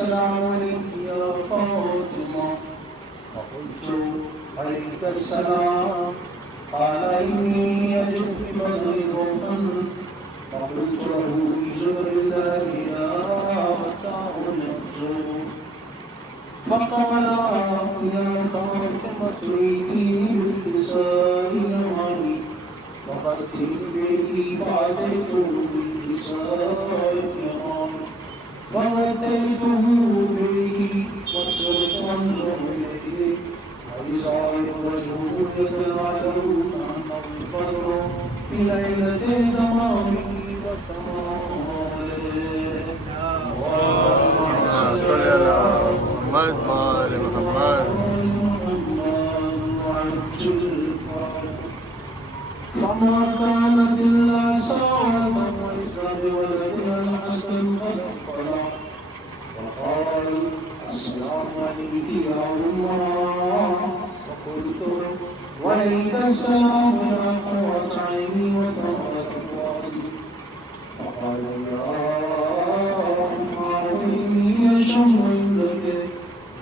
السلام عليك يا فاطمة فقلت عليك السلام قال إني أجد في بدني ضعفا فقلت له بجبر الله يا متاع المخزون فقال يا فاطمة ائتيني بالكساء الغني وقتل به فأتيته بالكساء الغني فأتيته به وصرت أنظر إليه وإذا وجهه يتعلم أنه البدر في ليلة تمامه وكماله اللهم صل على محمد وآل محمد. فما كانت إلا ساعة وإذا بولدنا الحسن قد طلع وقال السلام عليك يا أمه فقلت وعليك السلام يا قرة عيني وثمرة فؤادي فقال يا أمه إني أشم عندك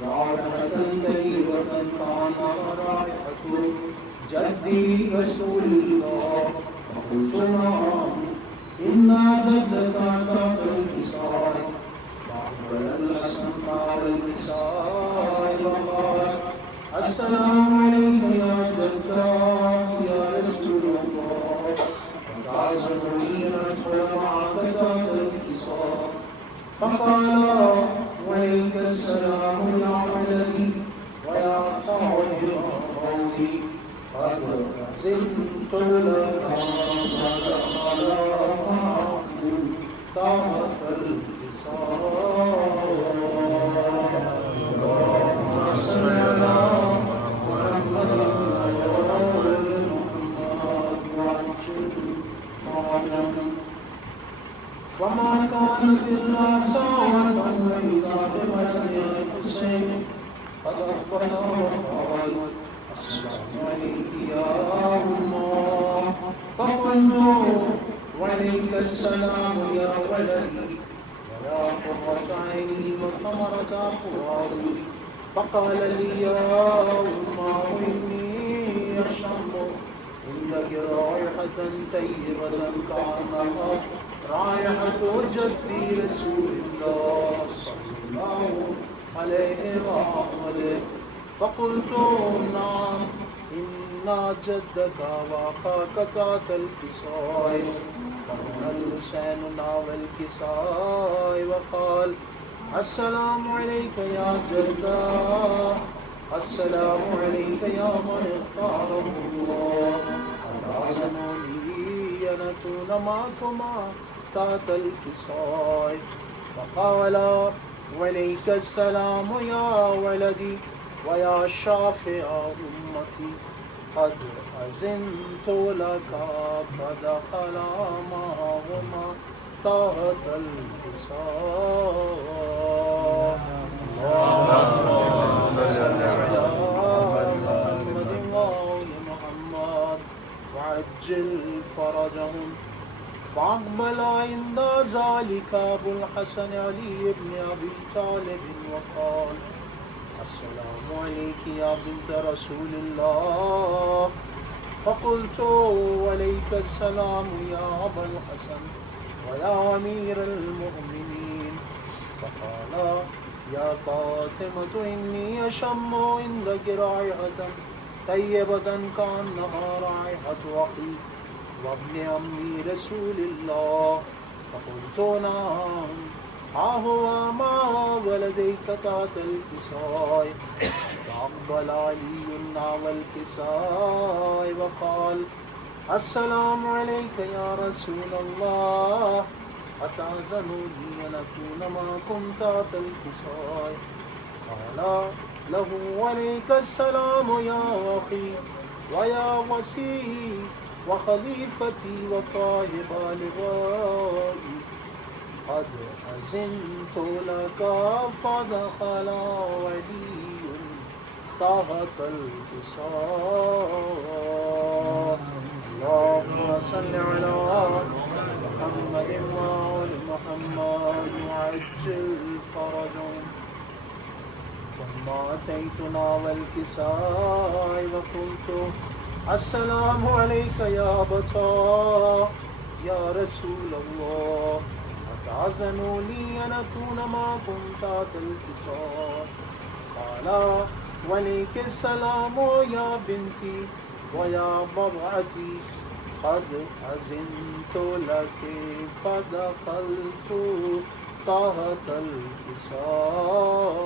رائحة طيبة كأنها رائحة جدي رسول الله فقلت نعم إن جدك تحت الكساء فأقبل الحسن على الكساء وقال السلام عليك يا جدا يا رسول الله فتعزمني أن أدخل معك تحت الكساء فقال وعليك السلام يا ولدي ويا خالي قولي قد زدت لك ودخل معه تحت الكساء اللهم صل على محمد وآل محمد وعجل فرجهم فما كانت إلا ساعة وإذا بولدنا الحسين قد أقبل وقال السلام عليك يا أمه فقلت وعليك السلام يا ولدي ويا قرة عيني وثمرة فؤادي فقال لي يا أمه إني أشم عندك رائحة طيبة كأنها رائحة جدي رسول الله صلى الله عليه وآله فقلت نعم إن جدك وأخاك تحت الكساء فمن الحسين ناول الكساء وقال السلام عليك يا جدا السلام عليك يا من اختاره الله أتعزمني أن أكون معكما تحت الكساء فقال وعليك السلام يا ولدي ويا شافع أمتي قد أذنت لك فدخل معهما تحت الكساء اللهم صل على محمد وآل محمد وعجل فرجهم فأقبل عند ذلك أبو الحسن علي بن أبي طالب وقال السلام عليك يا بنت رسول الله فقلت وعليك السلام يا أبا الحسن ويا أمير المؤمنين فقال يا فاطمة إني أشم عندك رائحة طيبة كأنها رائحة أخي وابن عمي رسول الله فقلت نعم ها هو مع ولديك تحت الكساء فأقبل علي نحو الكساء وقال السلام عليك يا رسول الله أتأذنني أن أكون معكم تحت الكساء قال له وعليك السلام يا أخي ويا وصي وخليفتي وصاحب لغائي قد أذنت لك فدخل علي تحت الكساء اللهم صل على محمد وآل محمد وعجل فرجهم ثم أتيتنا والكساء وقلت السلام عليك يا أبتا يا رسول الله أتأذن لي أن أكون معكم تحت الكساء؟ قال وعليك السلام يا بنتي ويا بضعتي قد أذنت لك فدخلت تحت الكساء.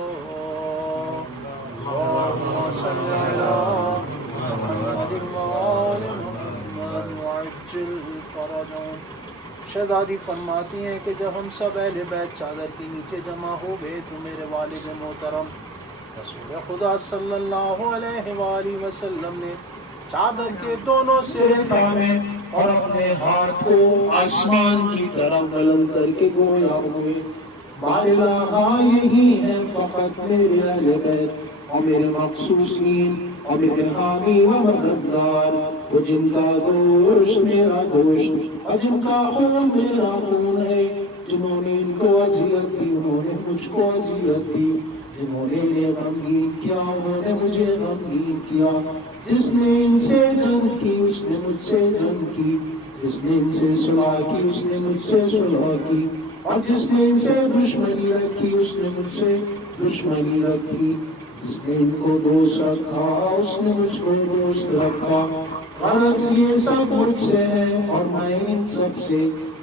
اللهم صل على محمد وآل محمد وعجل فرجهم. شہزادی فرماتی ہیں کہ جب ہم سب اہل بیت چادر کے نیچے جمع ہو گئے تو میرے والد محترم رسول خدا صلی اللہ علیہ وآلہ وسلم نے چادر کے دونوں سرے تھامے اور اپنے ہاتھ کو آسمان کی طرف بلند کر کے گویا ہوئے بار الہ یہی ہے فقط میرے اہل بیت اور میرے مخصوصین اور میرے حامی و مددگار، وہ جن کا گوشت میرا گوشت اور جن کا خون میرا خون ہے، جنہوں نے ان کو اذیت دی انہوں نے مجھ کو اذیت دی، جنہوں نے انہیں غمگین کیا انہوں نے مجھے غمگین کیا، جس نے ان سے جنگ کی اس نے مجھ سے جنگ کی، جس نے ان سے صلح کی اس نے مجھ سے صلح کی، اور جس نے ان سے دشمنی رکھی اس نے مجھ سے دشمنی رکھی، جس نے ان کو دوست رکھا اس نے مجھ کو دوست رکھا، غرض یہ سب مجھ سے ہے اور میں ان سب سے،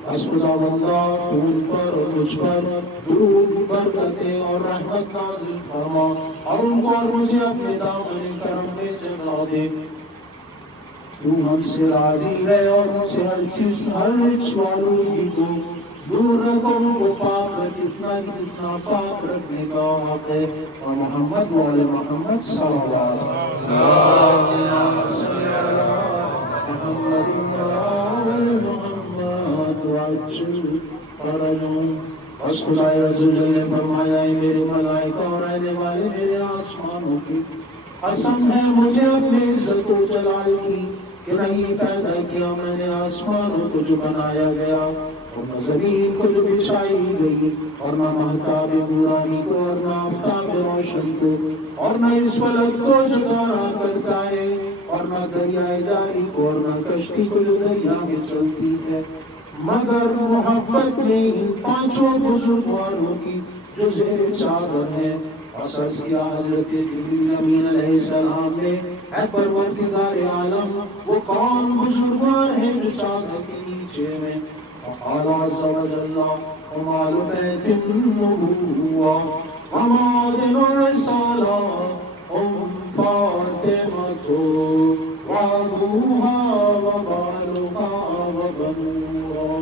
بس خدا بندہ ان پر اور مجھ پر درود برکتیں اور رحمت نازل فرما اور ان کو اور مجھے اپنے دامن کرم میں جگہ دے۔ تو ہم سے راضی ہے اور مجھ سے ہر چیز ہر سوالوگی کو دور رکھو، ان کو پاک رکھ اتنا پاک رکھنے کا حق ہے۔ اور محمد والے محمد صلی اللہ علیہ وسلم محمد والے محمد وعجل فرجهم۔ بس خدای عزوجل نے فرمایا اے میرے ملائکہ اور رہنے والے میرے آسمانوں کی قسم ہے مجھے اپنی عزت و جلال کی کہ نہیں پیدا کیا میں نے آسمانوں کو جو بنایا گیا اور نہ زمین کو جو بچھائی گئی اور نہ مہتاب نورانی کو اور نہ آفتاب روشن کو اور نہ اس فلک کو جو گارا کرتا ہے اور نہ دریائے جاری کو اور نہ کشتی کو جو دریا میں چلتی ہے، مگر محبت نے ان پانچوں بزرگواروں کی جو زیر چادر ہے اساس کیا حضرت جبریل امین علیہ السلام نے اے پروردگار عالم وہ کون بزرگوار ہیں جو چادر کے نیچے میں؟ وقال عز وجل ومال بیت النبوة ومعدن الرسالة هم فاطمة وأبوها وبالها وبنوها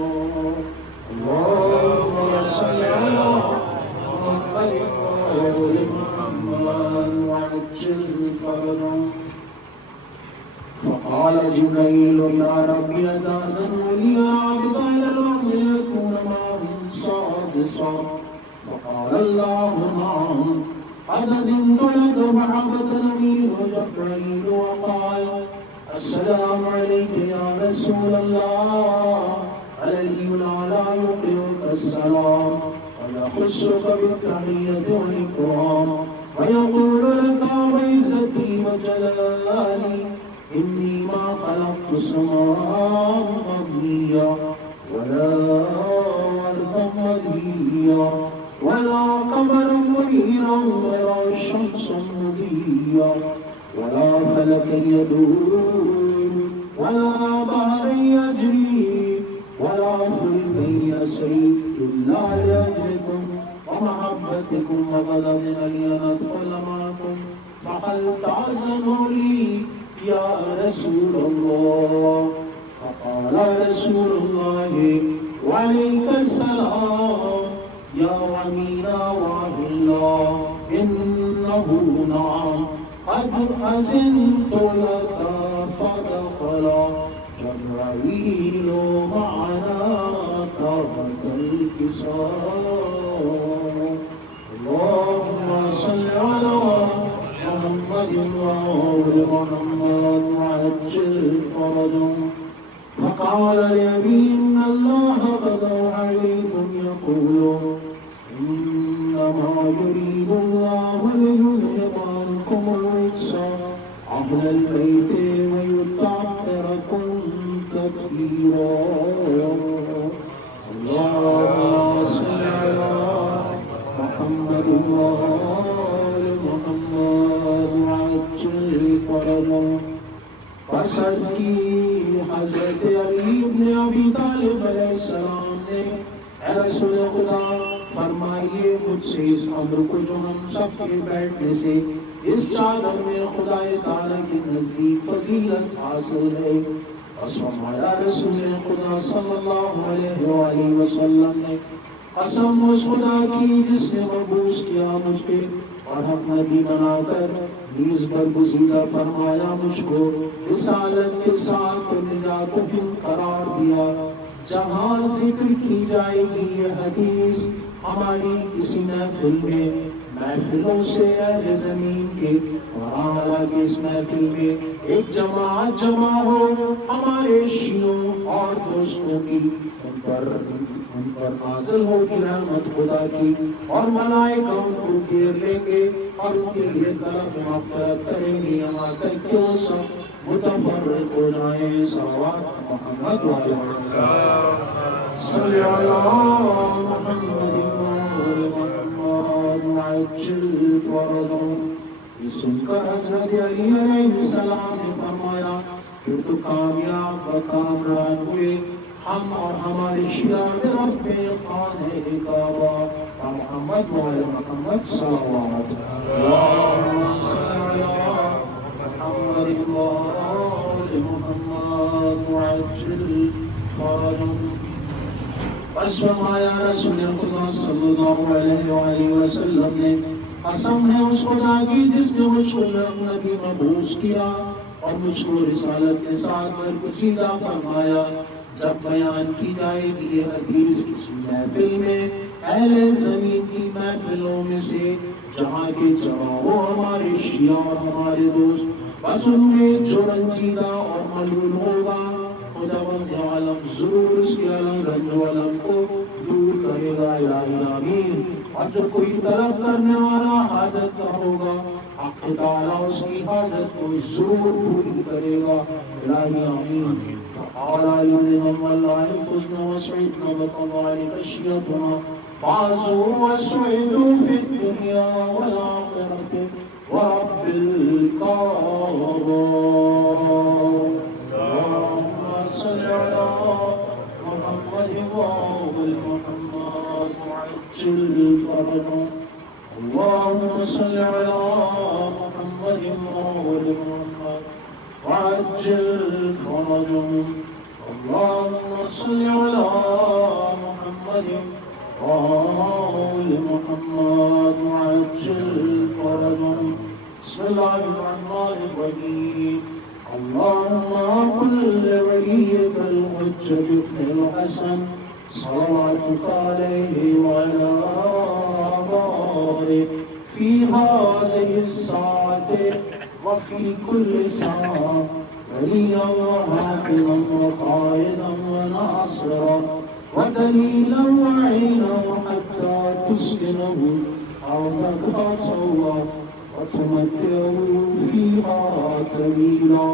اللهم صل على محمد وعجل فرجهم. فقال جبريل يا ربي أتأذن لي أعبد إلى الأرض ليكون معهم سادسا؟ فقال الله نعم قد أذنت لك محبة الأمين جبريل وقال السلام عليك يا رسول الله عليه لا يقرئك السلام ويخصك بالتحية والإكرام ويقول لك بعزتي وجلالي إني ما خلقت سماء مبنيا ولا أرضا مدنيا ولا قمرا منيرا ولا شمسا مضيا ولا فلكا يدور ولا بحر يجري ولا فلكا يسري إلا لأجلكم ومحبتكم وغضبنا لأن أدخل معكم فهل تعزموا لي يا رسول الله؟ فقال رسول الله وعليك السلام يا أمينا وعبد الله إنه نعم قد أذنت لك فدخل جبرائيل معنا تحت الكساء. اللهم صل على محمد وآل محمد وعجل فرجهم. فقال لأبي إن الله قد أوحى إليكم يقول إنما يريد الله ليذهب أهل البيت ويطهركم تطهيرا اللهم صل على محمد وآل محمد وعجل فرجهم بس عرض کی حضرت علی بن ابی طالب علیہ السلام نے اے رسول خدا فرمائیے مجھ سے اس امر کو جو ہم سب کے بیٹھنے سے اس چادر میں خدا تعالی کے نزدیک فضیلت حاصل ہے بس فرمایا رسول خدا صلی اللہ علیہ وآلہ وسلم نے قسم اس خدا کی جس نے مبعوث کیا مجھ پہ اور حق نبی بنا کر نیز برگزیدہ فرمایا مجھ کو رسالت کے ساتھ نجات و دین قرار دیا جہاں ذکر کی جائے گی یہ حدیث ہماری کسی محفل میں محفلوں سے اہل زمین کے قرآن والا کے اس محفل میں ایک جماعت جمع ہو ہمارے شیعوں اور دوستوں کی ان پر نازل ہوگی رحمت خدا کی اور ملائکہ ان کو گھیر لیں گے اور ان کے لیے طلب مغفرت کریں گے یہاں تک کہ وہ سب متفرق ہو جائیں صلوات محمد وعلی صلی اللہ محمد وعجل فرجهم یہ سن کر حضرت علی علیہ السلام نے فرمایا پھر تو کامیاب و کامران ہوئے ہم اور ہمارے شیعہ رب خانہ کعبہ محمد وعلی محمد صلوات اللہم صلی اللہ محمد وعلی محمد وعجل فرجهم بس فرمایا رسول خدا صلی اللہ علیہ وآلہ وسلم نے قسم ہے اس خدا کی جس نے مجھ کو نبی مبعوث کیا اور مجھ کو رسالت کے ساتھ برگزیدہ فرمایا جب بیان کی جائے گی یہ حدیث کسی محفل میں اہل زمین کی محفلوں میں سے جہاں کے جمع ہو ہمارے شیعہ اور ہمارے دوست بس ان میں جو رنجیدہ اور ملول ہوگا خداوند عالم ضرور اس کے علم رنج و علم کو دور کرے گا الہی آمین اور جو کوئی طلب کرنے والا حاجت کا ہوگا حق تعالیٰ اس کی حاجت کو ضرور پوری کرے گا الہی آمین فقال علم اللہ حفظنا وسعدنا وقضائك شیعتنا فعزوا وسعدوا في الدنيا والآخرة ورب الكعبة صل على محمد وآل محمد وعجل فرجهم اللهم صل على محمد وآل محمد وعجل فرجهم اللهم صل على محمد وآل محمد وعجل فرجهم بسم الله الرحمن الرحيم اللهم كل وليك الحجة ابن الحسن صلواتك عليه وعلى آبائه في هذه الساعة وفي كل ساعة وليا وحافظا وقائدا وناصرا ودليلا وعينا حتى تسكنه أرضك طوعا وتمتعه فيها طويلا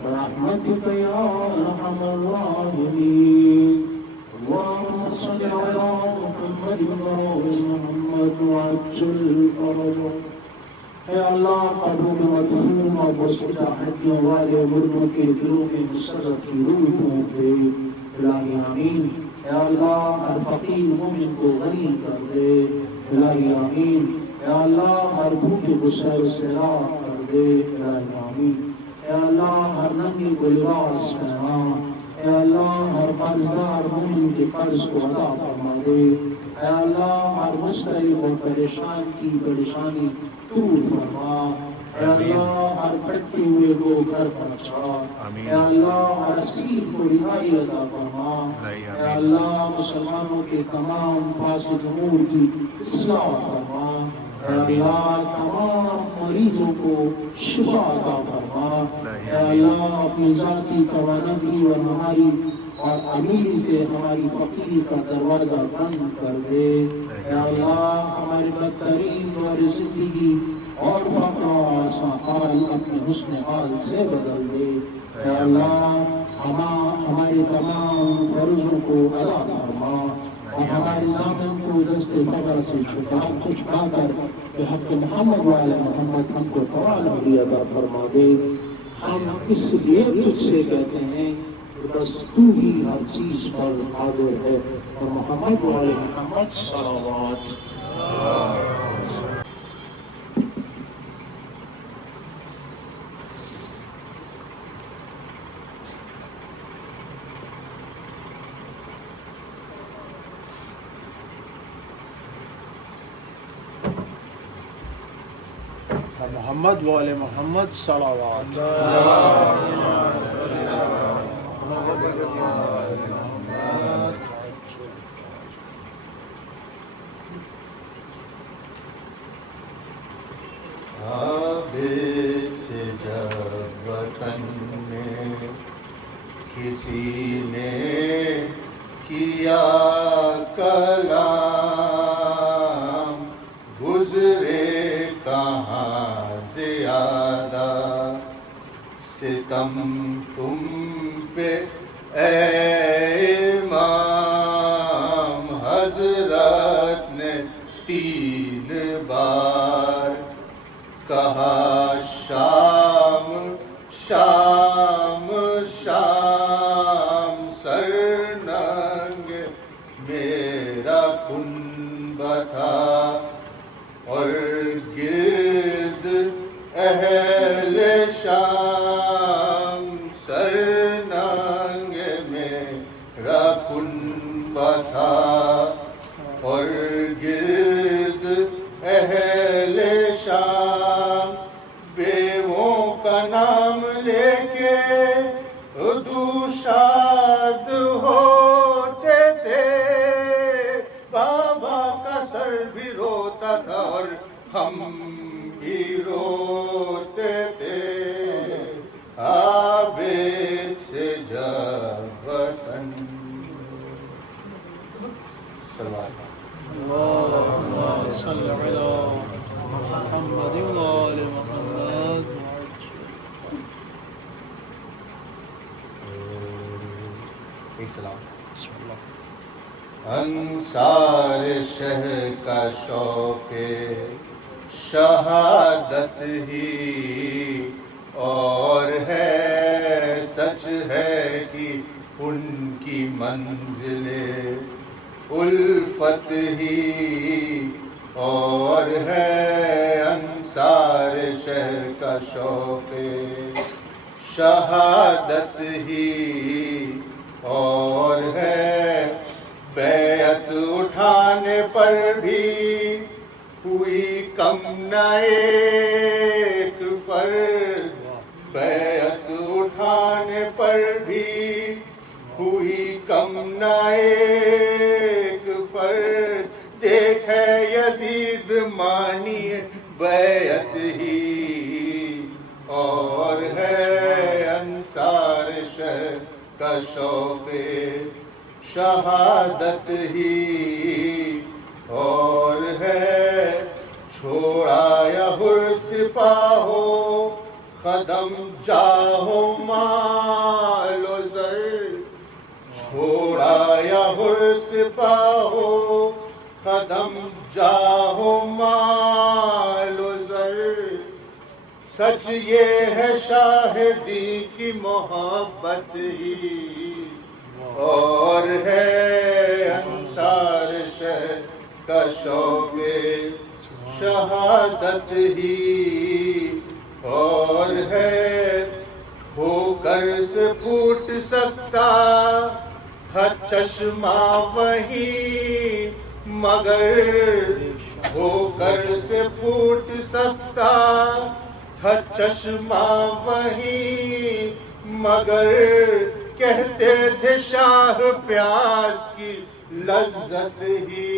برحمتك يا أرحم الراحمين اللهم صل على محمد وآل محمد وعجل فرجهم اے اللہ قبروں میں مدفون اور بسکتا ہڈیوں والے مردوں کے دلوں میں مسرت کی روح پہنچے الہی آمین اے اللہ ہر فقیر مومن کو غنی کر دے الہی آمین اے اللہ ہر بھوکے کو سیر سلا کر دے الہی آمین اے اللہ ہر ننگے کو لباس پہنا اے اللہ ہر قرضدار مومن کے قرض کو ادا فرما دے اے اللہ ہر مستحق و پریشان کی پریشانی دور فرما اے اللہ ہر بھٹکے ہوئے کو گھر پہنچا اے اللہ ہر اسیر کو رہائی عطا فرما اے اللہ مسلمانوں کے تمام فاسد امور کی اصلاح فرما اے اللہ تمام مریضوں کو شفا عطا فرما اے اللہ اپنی ذاتی توانائی اور ہماری اور امیر سے ہماری فقیری کا دروازہ بند کر دے اے اللہ ہماری بدترین دور زندگی اور فقر و آل اپنے حسن آل سے بدل دے۔ اے اللہ ہماری تمام فرضوں کو ادا فرما اور ہماری دامن کو دست بغل سے چھپا کر بحق محمد والے محمد ہم کو طوال عمری عطا فرما دے۔ ہم اس لیے تجھ سے کہتے ہیں بس تو ہی ہر چیز پر قادر ہے، اور محمد والے محمد صلوات۔ محمد والے محمد صلوات۔ عابد سے جب وطن میں کسی نے کیا کلام، گزرے کہاں زیادہ ستم تم پہ اے امام، حضرت نے 3 بار کہا شام شام شام، سرنگ میرا کنبہ تھا اور گرد اہل شام، سرنگ میرا کنبہ تھا اور گرد اہل شام، بیووں کا نام لے کے دوشاد ہوتے تھے، بابا کا سر بھی روتا تھا اور ہم بھی روتے تھے، عابد سے جب وطن اللهم صل على محمد وآل محمد۔ ایک سلام۔ انصار شہ کا شوق شہادت ہی اور ہے، سچ ہے کہ ان کی منزل الفت ہی اور ہے، انصار شہر کا شوق شہادت ہی اور ہے، بیعت اٹھانے پر بھی ہوئی کم نہ ایک فرد، بیعت اٹھانے پر بھی ہوئی کم نہ ایک فرد، دیکھے یزید مانی بیعت ہی اور ہے، انصار شہر کا شوق شہادت ہی اور ہے، چھوڑا یا ہر سپاہو خدم جاہو مال و زر، چھوڑا یا ہر سپاہو خدم جاہو مال و زر، سچ یہ ہے شاہدی کی محبت ہی اور ہے، انصار شہر کا شوق شہادت ہی اور ہے، ہو کر سے پھوٹ سکتا تھا چشمہ وہیں مگر، ہو کر سے پھوٹ سکتا تھا چشمہ وہیں مگر، کہتے تھے شاہ پیاس کی لذت ہی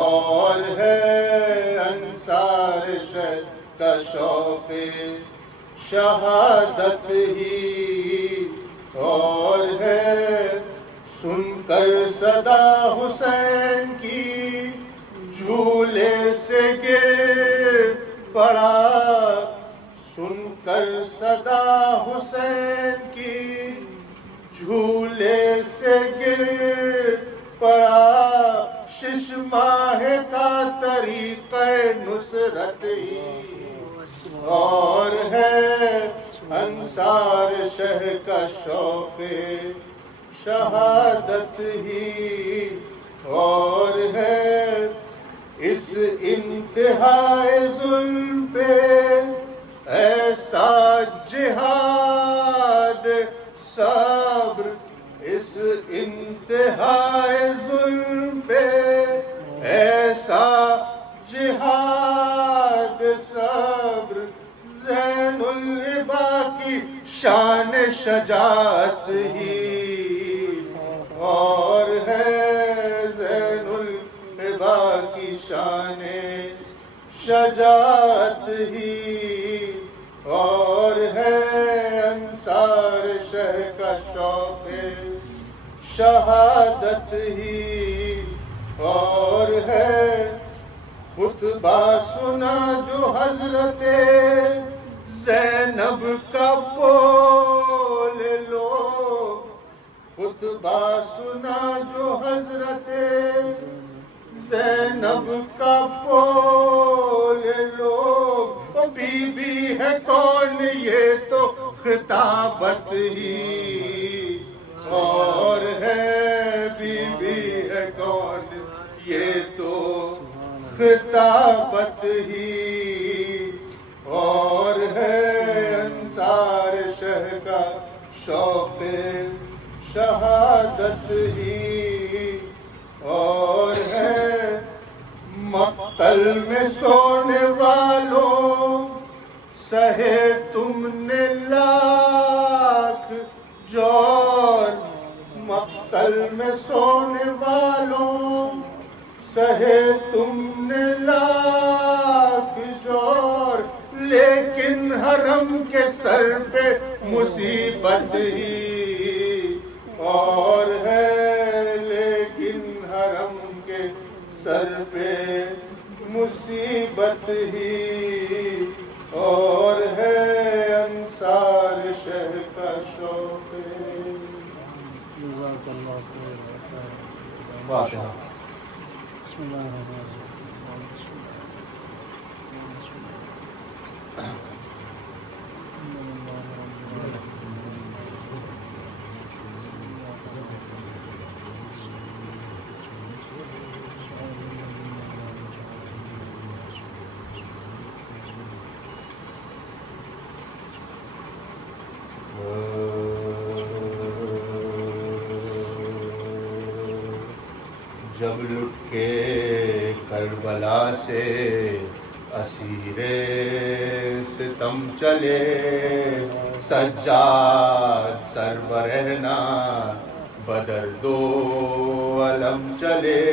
اور ہے، انصار شہر کا شوق شہادت ہی اور ہے، سن کر صدا حسین کی جھولے سے گر پڑا، سن کر صدا حسین کی جھولے سے گر پڑا، 6 ماہ کا طریقہ نصرت ہی اور ہے، انصار شہ کا شوق شہادت ہی اور ہے، اس انتہائے ظلم پہ ایسا جہاد صبر، اس انتہائے ظلم پہ ایسا جہاد صبر، زین العبا کی شان شجاعت ہی اور ہے، زین العبا کی شان شجاعت ہی اور ہے، انصار شہ کا شوق شہادت ہی اور ہے، خطبہ سنا جو حضرت زینب کا بول لو، خطبہ سنا جو حضرت زینب کا بول لو، بی بی ہے کون یہ تو خطابت ہی اور ہے، بی بی ہے کون یہ تو خطابت ہی اور ہے، انصار شہ کا شوق شہادت ہی اور ہے، مقتل میں سونے والوں سہے تم نے لاکھ جور، مقتل میں سونے والوں سہے تم نے لاکھ جور، لیکن حرم کے سر پہ مصیبت ہی اور ہے، لیکن حرم کے سر پہ مصیبت ہی اور ہے، انصار شہ کا شوق فاتحہ۔ بسم اللہ الرحمن الرحیم۔ جب لٹ کے کربلا سے اسیر ستم چلے، سجاد سر برہنا بدر دو علم چلے،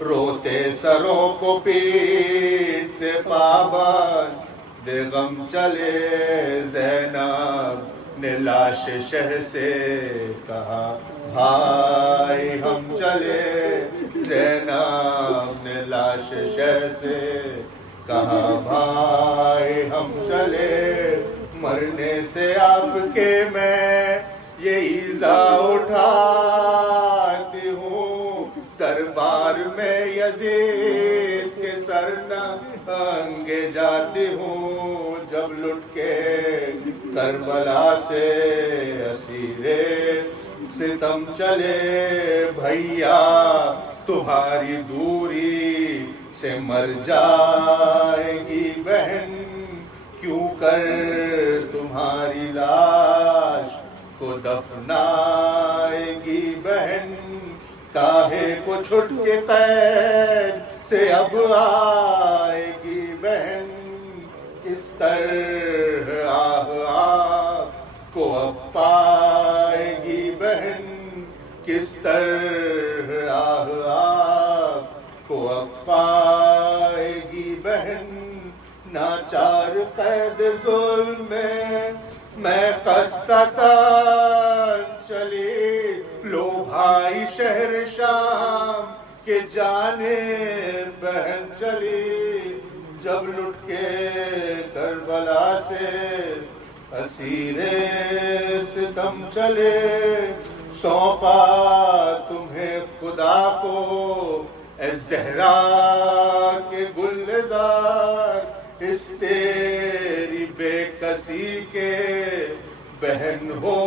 روتے سروں کو پیٹتے پابند غم چلے، زینب نے لاش شہ سے کہا بھائی ہم چلے، زینب نے لاش شہ سے کہا بھائی ہم چلے، مرنے سے آپ کے میں یہ ایذا اٹھاتی ہوں، دربار میں یزید کے سر ننگے جاتی ہوں، جب لٹ کے کربلا سے اسیرے ستم چلے، بھیا تمہاری دوری سے مر جائے گی بہن، کیوں کر تمہاری لاش کو دفنائے گی بہن، کاہے کو چھٹ کے قید سے اب آئے گی بہن، کس طرح آپ کو اب پائے گی بہن، کس طرح آپ کو اب پائے گی بہن، ناچار قید ظلم میں خستہ تن چلی، لو بھائی شہر شام کے جانے بہن چلی، جب لٹ کے کربلا سے اسیر ستم چلے، سونپا تمہیں خدا کو اے زہرا کے گلزار، اس تیری بے کسی کے بہن ہو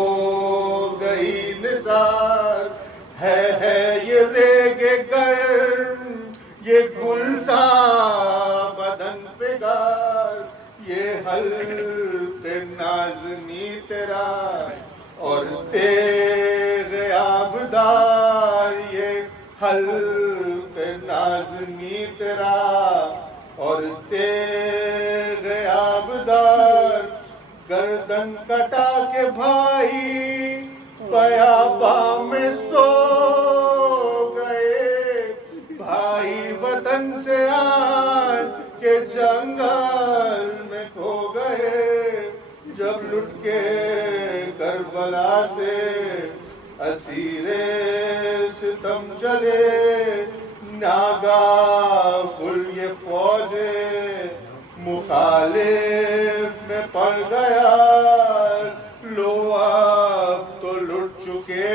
گئی نثار۔ ہے یہ ریگ گرم، یہ گلزا بدن فگار، یہ حلق نازنی تیرا اور تیغ آبدار، یہ حلق نازنی تیرا اور تیغ آبدار۔ گردن کٹا کے بھائی بیاباں میں سو گئے، بھائی وطن سے آن کے جنگل میں کھو گئے، جب لٹ کے کربلا سے اسیر ستم چلے، ناگاہ کل یہ فوج مخالف میں پڑ گیا، لو اب تو لٹ چکے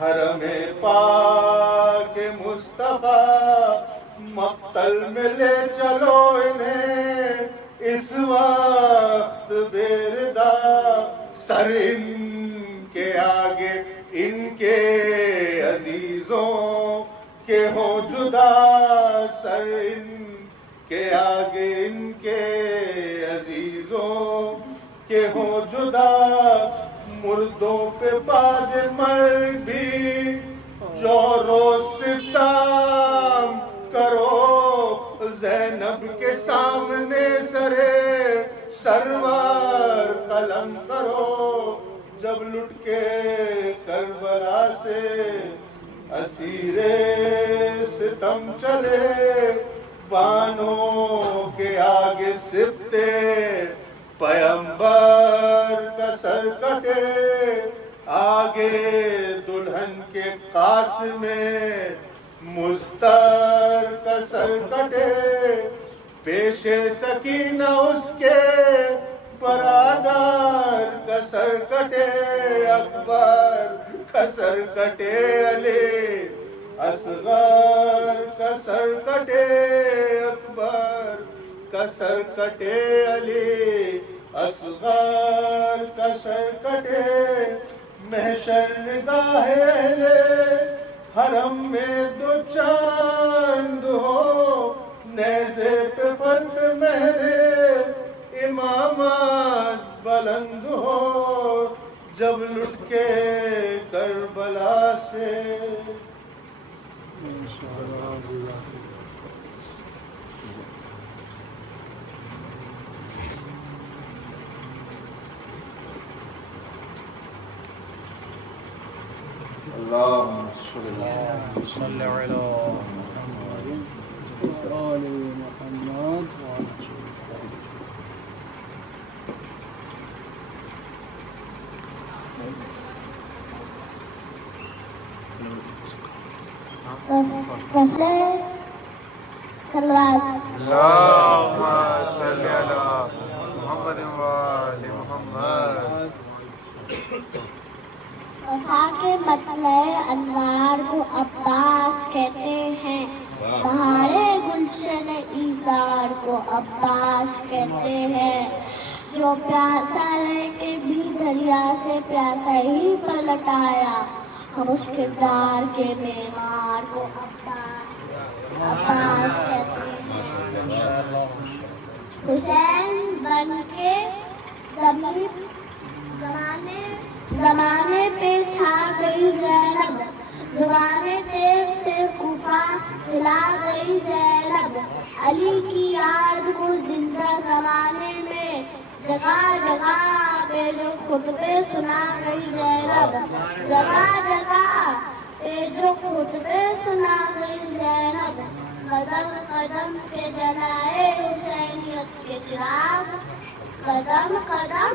حرم پاک مصطفیٰ، مقتل میں لے چلو انہیں اس وقت بیردا، سر ان کے آگے ان کے عزیزوں کے ہوں جدا، سر ان کے آگے ان کے عزیزوں کے ہوں جدا، مردوں پہ باد مرگ بھی جور و ستم کرو، زینب کے سامنے سرے سرور قلم کرو، جب لٹ کے کربلا سے اسیر ستم چلے، بانوں کے آگے سبتے پیمبر کا سر کٹے، آگے دلہن کے قاسم مضطر کا سر کٹے، پیش سکینہ اس کے برادر کا سر کٹے، اکبر کا سر کٹے، علی اصغر کا سر کٹے، اکبر کا سر کٹے، علی اصغر کا سر کٹے، محشر نگاہ اہل حرم میں دو چاند ہو، نیزے پہ فرق مہر امامت بلند ہو، جب لٹ کے کربلا سے اللهم صل على محمد وآل محمد اللهم صل على محمد وآل محمد۔ وفا کے مطلع انوار کو عباس کہتے ہیں، بہار گلشن ایزار کو عباس کہتے ہیں، جو پیاسا رہ کے بھی دریا سے پیاسا ہی پلٹ آیا، ہم اس کردار کے معمار کو عباس کہتے ہیں۔ حسین بن کے زمانے پہ چھا گئی زینب، زمانے تیز سے کوفہ ہلا گئی زینب، علی کی یاد کو زندہ زمانے میں جگہ جگہ پہ جو خطبے سنا گئی زینب، جگہ جگہ پہ جو خطبے سنا گئی زینب، قدم قدم پہ جلائے حسینیت کے چراغ، قدم قدم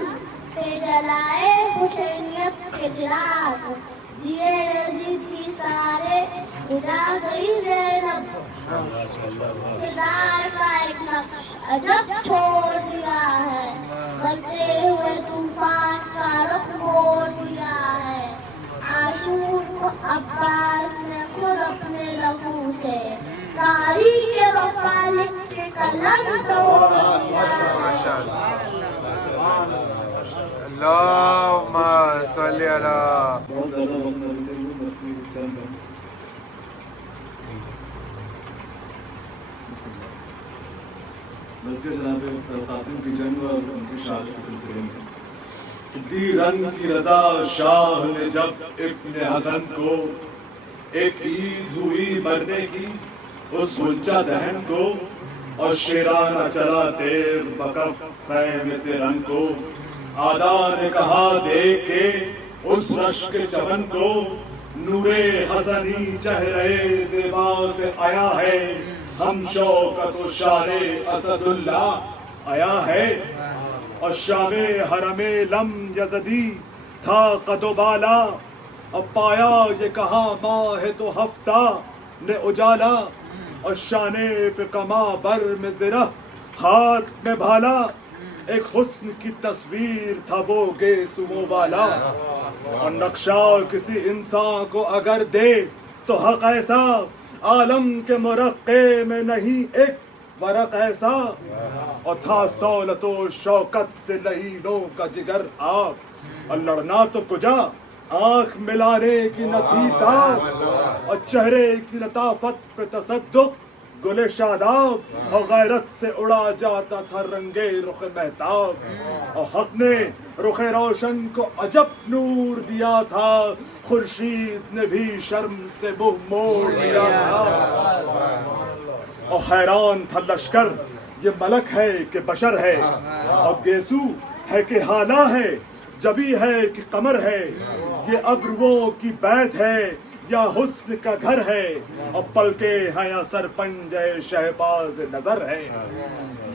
پہ جلائے حسینیت کے چراغ، دیے یزید کی سارے بجھا گئی زینب، زینب کردار کا ایک نقش عجب چھوڑ دیا ہے بڑھتے ہوئے طوفان کا رخ موڑ دیا ہے عاشور کو عباس نے خود اپنے لہو سے تاریخ وفا لکھ کے قلم توڑ دیا ہے اللہم صلی علی بہت زیادہ وقت نہ لیتے ہوئے مسجد چند ہے مسجد جناب قاسم کی جنگ اور ان کی شہادت کے سلسلے میں دی رنگ کی رضا شاہ نے جب ابن حسن کو ایک عید ہوئی مرنے کی اس گلچہ دہن کو اور شیرانہ چلا تیر بکف خیمے سے رنگ کو آدھا نے کہا دیکھ کے اس رشک چمن کو نور حسنی چہرے زیبا سے آیا ہے ہم شوکت و شان اسد اللہ آیا ہے اور شام حرم لم یزدی تھا قد و بالا اب پایا یہ کہا ماہ تو ہفتہ نے اجالا اور شانے پہ کما بر میں زرہ ہاتھ میں بھالا ایک حسن کی تصویر تھا وہ گے سمو والا اور نقشہ کسی انسان کو اگر دے تو حق ایسا عالم کے مرقع میں نہیں ایک ورق ایسا اور تھا سولت و شوکت سے لہینوں کا جگر آپ اور لڑنا تو کجا آنکھ ملانے کی نہ تھی تاب اور چہرے کی لطافت پہ تصدق گل شاداب اور غیرت سے اڑا جاتا تھا رنگے رخ مہتاب اور حق نے رخ روشن کو عجب نور دیا تھا خورشید نے بھی شرم سے منہ موڑ دیا تھا اور حیران تھا لشکر یہ ملک ہے کہ بشر ہے اور گیسو ہے کہ حالہ ہے جبی ہے کہ قمر ہے یہ ابرووں کی بیت ہے یا حسن کا گھر ہے اور پلکے ہیں یا سرپنجے شہباز نظر ہے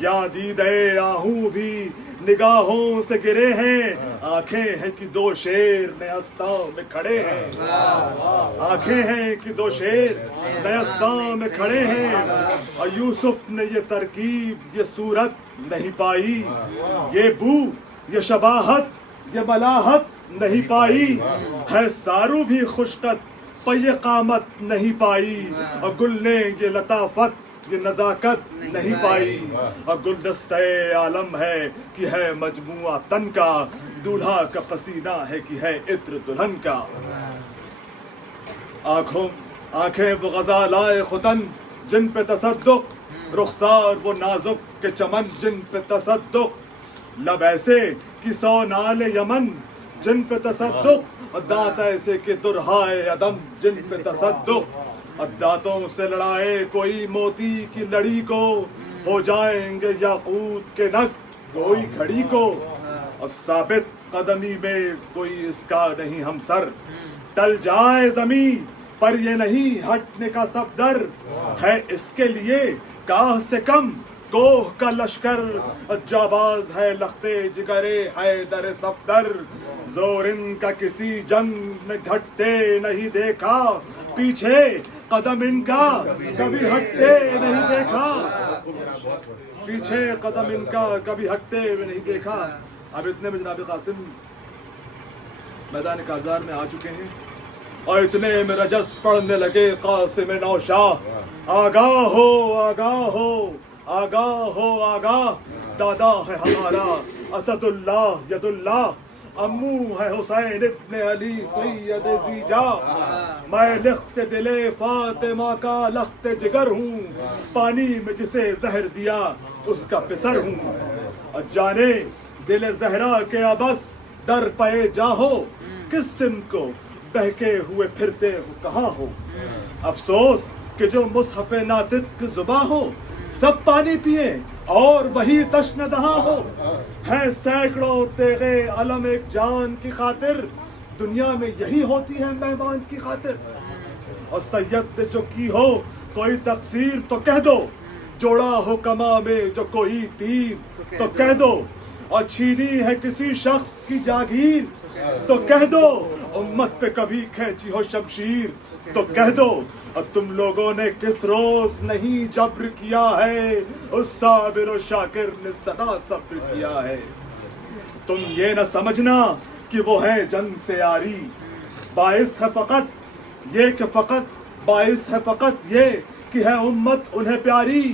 یا دیدے آہوں بھی نگاہوں سے گرے ہیں آنکھیں ہیں کہ دو شیر نیستاں میں کھڑے ہیں آنکھیں ہیں کہ دو شیر نیستاں میں کھڑے ہیں اور یوسف نے یہ ترکیب یہ صورت نہیں پائی یہ بو یہ شباہت یہ ملاحت نہیں پائی ہے سارو بھی خوشقت پر یہ قامت نہیں پائی اور گل نے یہ لطافت یہ نزاکت نہیں پائی اور گلدستہ عالم ہے کہ ہے مجموعہ تن کا دولہا کا پسینہ ہے کہ ہے عطر دلہن کا آنکھیں وہ غزالائے ختن جن پہ تصدق رخسار وہ نازک کے چمن جن پہ تصدق لب ایسے کہ سونال یمن جن پہ تصدق اور دانت ایسے کہ درہائے عدم جن پہ تصدق اور دانتوں سے لڑائے کوئی موتی کی لڑی کو ہو جائیں گے یاقوت کے نگ کوئی گھڑی کو اور ثابت قدمی میں کوئی اس کا نہیں ہم سر ٹل جائے زمین پر یہ نہیں ہٹنے کا صفدر ہے اس کے لیے کاہ سے کم کوہ کا لشکر جاباز ہے لختے جگرے حیدر صفدر زور ان کا کسی جنگ میں گھٹتے نہیں دیکھا پیچھے قدم ان کا کبھی ہٹتے نہیں دیکھا پیچھے قدم ان کا کبھی ہٹتے ہوئے نہیں دیکھا اب اتنے میں جناب قاسم میدان کازار میں آ چکے ہیں اور اتنے میں رجس پڑھنے لگے قاسم نوشاہ آگاہ ہو آگاہ ہو آگاہ ہو آگاہ دادا ہے ہمارا اسد اللہ ید اللہ امو ہے حسین ابن علی سید زیجا میں لخت دل فاطمہ کا لخت جگر ہوں پانی میں جسے زہر دیا اس کا پسر ہوں اور جانے دل زہرا کے ابس در پے جاہو کس سمت کو بہکے ہوئے پھرتے ہو کہاں ہو افسوس کہ جو مصحف ناطق کی زباں ہو سب پانی پیے اور وہی تشن دہاں ہو ہے سینکڑوں تیغے علم ایک جان کی خاطر دنیا میں یہی ہوتی ہے مہمان کی خاطر اور سید نے جو کی ہو کوئی تقصیر تو کہہ دو جوڑا ہو کما میں جو کوئی تیر تو کہہ دو اور چھینی ہے کسی شخص کی جاگیر تو کہہ دو امت پہ کبھی کھینچی ہو شمشیر تو کہہ دو، اور تم لوگوں نے کس روز نہیں جبر کیا ہے، اس صابر و شاکر نے سدا صبر کیا ہے۔ تم یہ نہ سمجھنا کہ وہ ہے جنگ سے یاری، باعث ہے فقط یہ کہ ہے امت انہیں پیاری،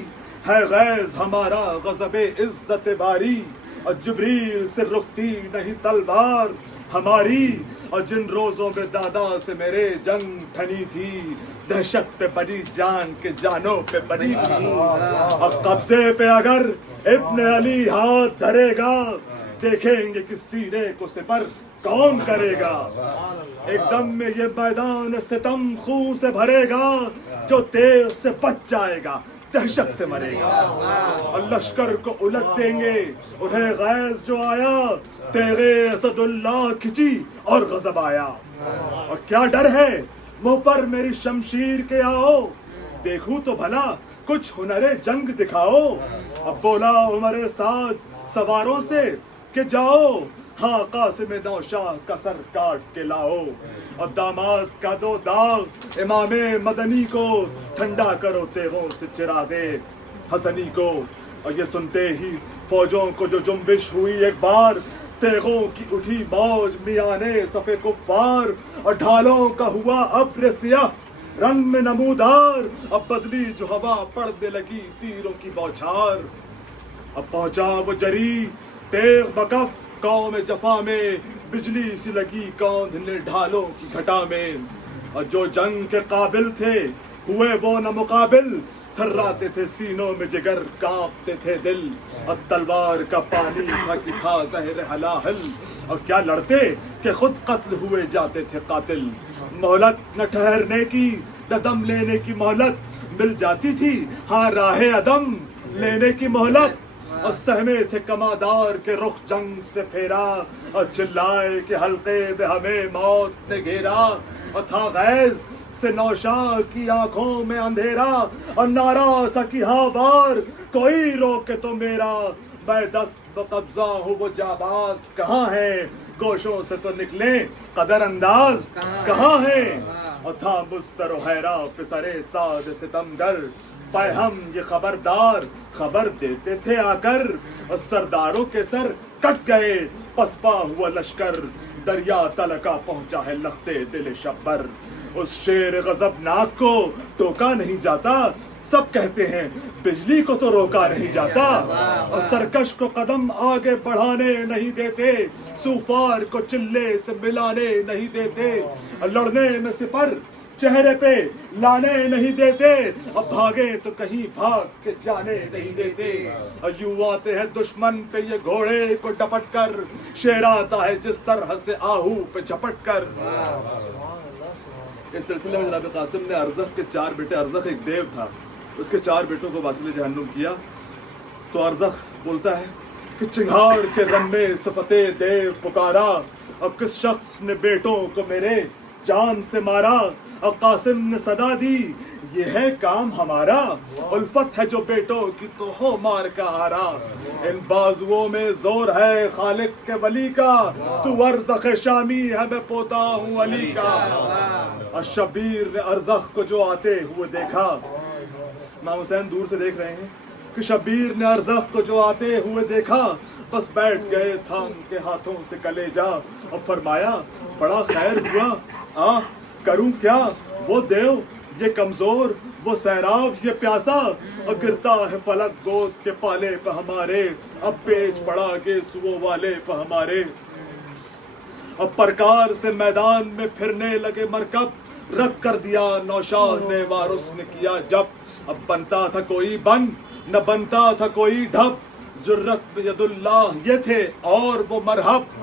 ہے غیظ ہمارا غضب عزت باری، اور جبریل سے رکتی نہیں تلوار ہماری، اور جن روزوں میں دادا سے میرے جنگ ٹھنی تھی، دہشت پہ بنی جان کے جانوں پہ بنی تھی، اور قبضے پہ اگر ابن علی ہاتھ دھرے گا، دیکھیں گے کہ سینے کو سپر کون کرے گا، ایک دم میں یہ میدان ستم خون سے بھرے گا، جو تیغ سے بچ جائے گا دہشت سے مرے گا، اور لشکر کو الٹ دیں گے انہیں غیظ جو آیا، تیغے اسد اللہ کھچی اور غضب آیا، اور کیا ڈر ہے منہ پر میری شمشیر کے آؤ، دیکھوں تو بھلا کچھ ہنر جنگ دکھاؤ، اب بولا عمر سعد سواروں سے کہ جاؤ، ہاں قاسم نوشاہ کا سر کاٹ کے لاؤ، اور داماد کا دو داغ امام مدنی کو، ٹھنڈا کرو تیغوں سے چراغ حسنی کو، اور یہ سنتے ہی فوجوں کو جو جنبش ہوئی ایک بار، تیغوں کی اٹھی موج میانے صف کفار، اور ڈھالوں کا ہوا ابر سیاہ رنگ میں نمودار، اب بدلی جو ہوا پڑنے لگی تیروں کی بوچھار، اب پہنچا وہ جری تیغ بکف قوم جفا میں، بجلی سی لگی کوندھنے ڈھالوں کی گھٹا میں، اور جو جنگ کے قابل تھے ہوئے وہ نہ مقابل، تھراتے تھے سینوں میں جگر کانپتے تھے دل، اور تلوار کا پانی تھا کہ تھا زہر حلاحل، اور کیا لڑتے کہ خود قتل ہوئے جاتے تھے قاتل، مہلت نہ ٹھہرنے کی نہ دم لینے کی مہلت مل جاتی تھی، ہاں راہ عدم لینے کی مہلت، اور سہمے تھے کمادار کے رخ جنگ سے پھیرا، اور چلائے کہ حلقے میں ہمیں موت نے گھیرا، اور تھا غیظ سے نوشاہ کی آنکھوں میں اندھیرا، اور نعرہ تھا کہ ہاں وار کوئی روکے تو میرا، میں دست بقبضہ ہوں وہ جاباز کہاں ہے، گوشوں سے تو نکلے قدر انداز کہاں ہے، اور تھا مستر و حیرہ پسرے ساد ستمگر، پائے ہم یہ خبردار خبر دیتے تھے آ کر، اور سرداروں کے سر کٹ گئے پسپا ہوا لشکر، دریا تلکا پہنچا ہے لختے دل شبر، اس شیر غضبناک کو ٹوکا نہیں جاتا، سب کہتے ہیں بجلی کو تو روکا نہیں جاتا، اور سرکش کو قدم آگے بڑھانے نہیں دیتے، سوفار کو چلے سے ملانے نہیں دیتے، اور لڑنے میں سپر چہرے پہ لانے نہیں دیتے، اب بھاگے تو کہیں بھاگ کے جانے نہیں دیتے، اور یوں آتے ہیں دشمن پہ یہ گھوڑے کو ڈپٹ کر، شیر آتا ہے جس طرح سے آہو پہ جھپٹ کر۔ اس سلسلے میں جناب قاسم نے ارزخ کے 4 بیٹے، ارزخ ایک دیو تھا، اس کے 4 بیٹوں کو واصل جہنم کیا، تو ارزخ بولتا ہے کہ چنگھاڑ کے رن میں صفت دیو پکارا، اور کس شخص نے بیٹوں کو میرے جان سے مارا، اور قاسم نے صدا دی یہ ہے کام ہمارا، الفت ہے جو بیٹوں کی تو ہو مار کا ہارا، ان بازوؤں میں زور ہے خالق کے ولی کا، تو ارزخ شامی ہے میں پوتا ہوں علی کا، اور شبیر نے ارزخ کو جو آتے ہوئے دیکھا، امام حسین دور سے دیکھ رہے ہیں کہ شبیر نے ارزخ کو جو آتے ہوئے دیکھا، بس بیٹھ گئے تھام کے ہاتھوں سے کلیجا، اور فرمایا بڑا خیر ہوا، کروں کیا، وہ دیو یہ کمزور، وہ سیراب یہ پیاسا، اور گرتا ہے فلک گود کے پالے پہ ہمارے، اب پیچ پڑا گیسوؤں والے پہ ہمارے، اب پرکار سے میدان میں پھرنے لگے مرکب، رد کر دیا نوشاہ نے وارث نے کیا جب، اب بنتا تھا کوئی بند نہ بنتا تھا کوئی ڈھب، جرت میں ید اللہ یہ تھے اور وہ مرحب،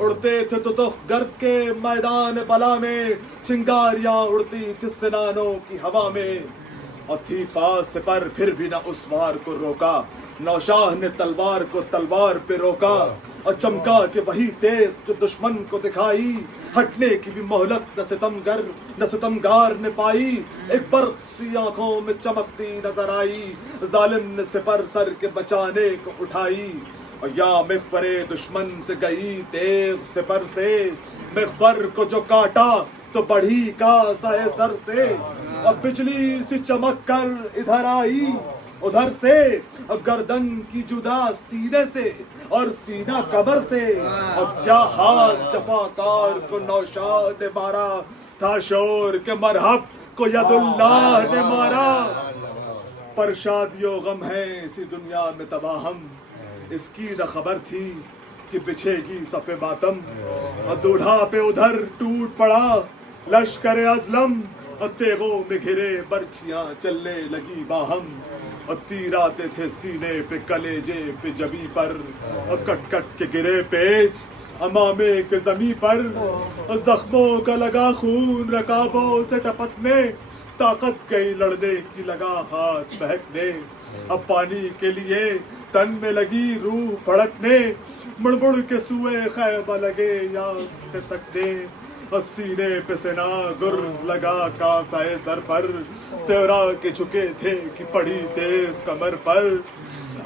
اڑتے تھے تو گرد کے میدان بلا میں، چنگاریاں اڑتی تھی سنانوں کی ہوا میں، اور تھی پاس پر پھر بھی نہ اس وار کو روکا، نوشاہ نے تلوار کو تلوار پہ روکا، اور چمکا کہ وہی تیغ جو دشمن کو دکھائی، ہٹنے کی بھی مہلت نہ ستمگار نے پائی، ایک برق سی آنکھوں میں چمکتی نظر آئی، ظالم نے سپر سر کے بچانے کو اٹھائی، اور یا مغفر دشمن سے گئی تیغ سپر سے، مغفر کو جو کاٹا تو بڑھی کا سائے سر سے، اب بجلی سی چمک کر ادھر آئی ادھر سے، گردن کی جدا سینے سے اور سینہ قبر سے، اور کیا ہاتھ جفاکار کو نوشاد نے مارا تھا شور کے مرحب کو ید اللہ نے مارا، پر شادی و غم ہے اسی دنیا میں تباہم، اس کی نہ خبر تھی کہ بچھے گی صف ماتم، اور دولہا پہ ادھر ٹوٹ پڑا لشکر ازلم، اور تیغوں میں گھرے برچیاں چلنے لگی باہم، اور تیر آتے تھے سینے پہ کلیجے پہ جبی پر، اور کٹ کٹ کے گرے پیچ امامے کے زمیں پر، اور زخموں کا لگا خون رکابوں سے ٹپکنے، طاقت گئی لڑنے کی لگا ہاتھ بہکنے، اب پانی کے لیے تن میں لگی روح بھڑکنے، مڑ مڑ کے سوئے خیمہ لگے یاس سے تکنے، اور سینے پہ سنا گرز لگا کاسائے سر پر، تیرا کے جھکے تھے کہ پڑی تیغ کمر پر،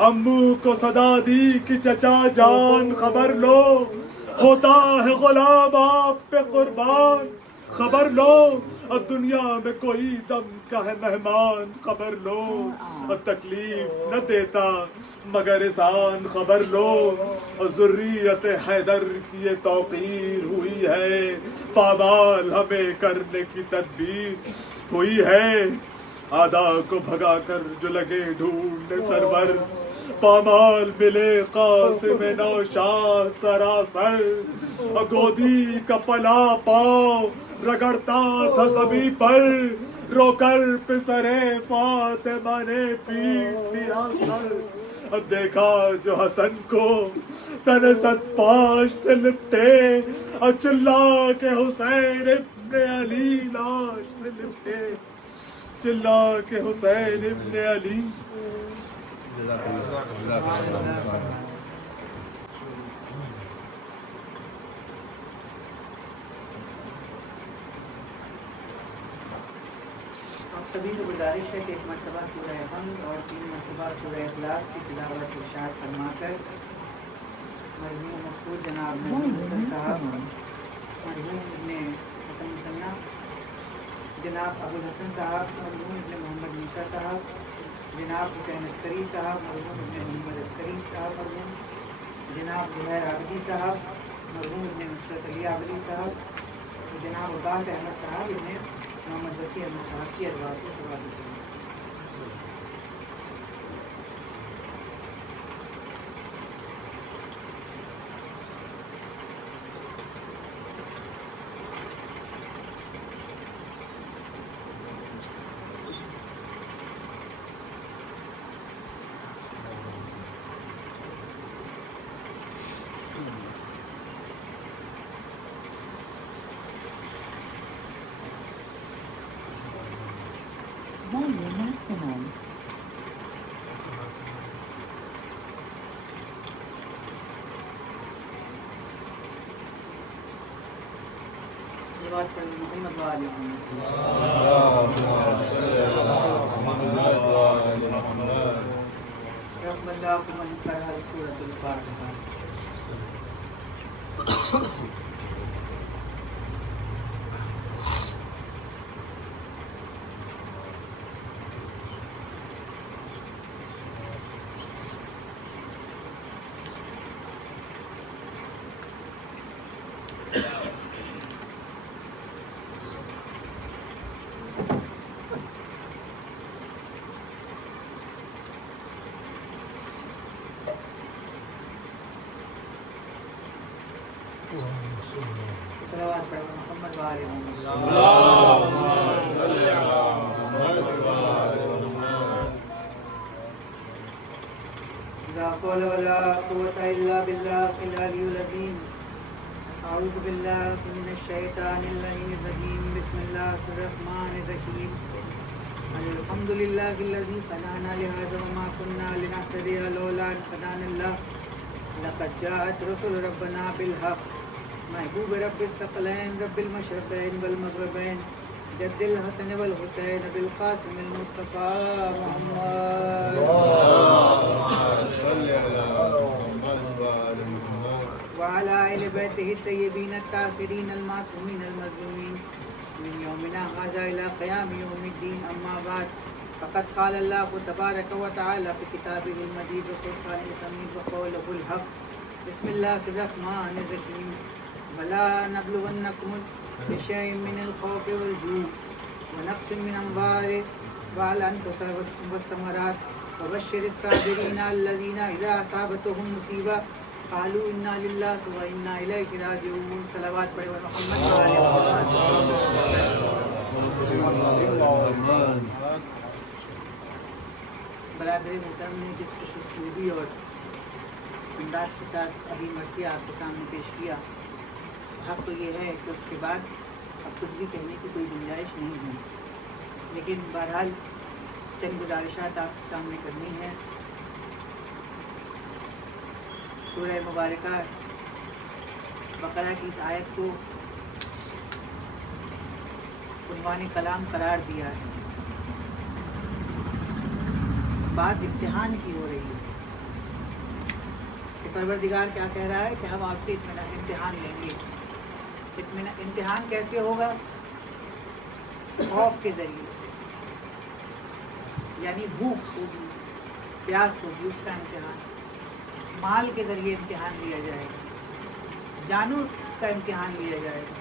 امو کو صدا دی کہ چچا جان خبر لو، ہوتا ہے غلام آپ پہ قربان خبر لو، اور دنیا میں کوئی دم کا ہے مہمان خبر لو، اور تکلیف نہ دیتا مگر احسان خبر لو، اور ذریت حیدر کی یہ توقیر ہوئی ہے، پامال ہمیں کرنے کی تدبیر ہوئی ہے، آدھا کو بھگا کر جو لگے ڈھونڈنے سرور، پامال ملے قاسم نوشاد سراسر، اور گودی کا پلا پاؤں رگڑتا تھا زمیں پر، رو کر پسرے فاطمہ نے پیٹ دیا سر، اور دیکھا جو حسن کو تن ست پاش سے لپٹے، اور چلا کے حسین ابن علی لاش سے لپٹے، چلا کے حسین ابن علی۔ سبھی سے گزارش ہے کہ ایک مرتبہ سورہ حمد اور 3 مرتبہ سورہ اخلاص کی تلاوت ارشاد فرما کر مرحوم مقبول جناب محمد حسن صاحب، مرحوم ابن حسن مسنہ جناب ابو الحسن صاحب، مرحوم ابن محمد موسیٰ صاحب، جناب حسین عسکری صاحب، مرحوم ابن محمد عسکری صاحب، مرحوم جناب زہیر عابدی صاحب، مرحوم ابن نصرت علی عابدی صاحب، جناب عباس احمد صاحب ابن محمد وسیع احمد صاحب کی ارواح کو سوال سے بات پر محمد وآل رحم اللہ من قرأ سورۃ الفاتحہ۔ صلوات پر محمد وآل لا حول ولا قوة إلا بالله العلي العظيم۔ أعوذ بالله من الشيطان اللعين الرجيم، بسم الله الرحمن الرحيم۔ الحمد لله الذي هدانا لهذا وما كنا لنهتدي لولا أن هدانا الله، لقد جاءت رسل ربنا بالحق، محبوب رب الثقلين رب المشرقين والمغربين، جد الحسن والحسين بالقاسم المصطفى محمد۔ وآل محمد وعلى آل بيته الطيبين الطاهرين المعصومين المظلومين من يومنا هذا إلى قيام يوم الدين. أما بعد فقد قال الله تبارك وتعالى في كتابه المجيد وفرقانه الحميد وقوله الحق. بسم الله الرحمن الرحيم. ولا نبلونكم بشيء من الخوف والجوع ونقص من الأموال والأنفس والثمرات وبشر الصابرين الذين إذا أصابتهم مصيبة قالوا إنا لله وإنا إليه راجعون. صلوات پڑھے محمد برادر محترم نے جس خوش اسلوبی اور انداز کے ساتھ ابھی مرثیہ آپ کے سامنے پیش کیا، حق تو یہ ہے کہ اس کے بعد اب کچھ بھی کہنے کی کوئی گنجائش نہیں ہے، لیکن بہرحال چند گزارشات آپ کے سامنے کرنی ہے. سورہ مبارکہ بقرہ کی اس آیت کو عنوان کلام قرار دیا ہے. بات امتحان کی ہو رہی ہے کہ پروردگار کیا کہہ رہا ہے کہ ہم آپ سے امتحان لیں گے. امتحان کیسے ہوگا؟ خوف کے ذریعے، یعنی بھوک ہوگی، پیاس ہوگی، اس کا امتحان. مال کے ذریعے امتحان لیا جائے گا، جانوں کا امتحان لیا جائے گا.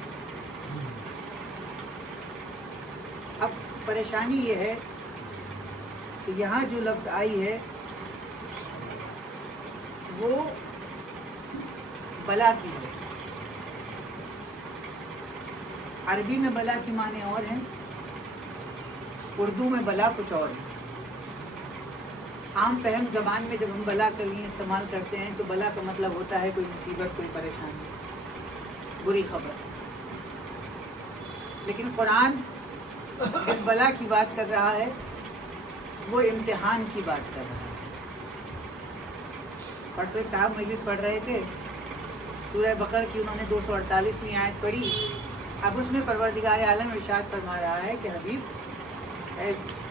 اب پریشانی یہ ہے کہ یہاں جو لفظ آئی ہے وہ بلا کی ہے. عربی میں بلا کی معنی اور ہیں، اردو میں بلا کچھ اور ہے. عام فہم زبان میں جب ہم بلا کے لیے استعمال کرتے ہیں تو بلا کا مطلب ہوتا ہے کوئی مصیبت، کوئی پریشانی، بری خبر. لیکن قرآن جس بلا کی بات کر رہا ہے وہ امتحان کی بات کر رہا ہے. پرسوں ایک صاحب مجلس پڑھ رہے تھے، سورہ بقرہ کی انہوں نے 248ویں آیت پڑھی. اب اس میں پروردگار عالم ارشاد فرما رہا ہے کہ حبیب،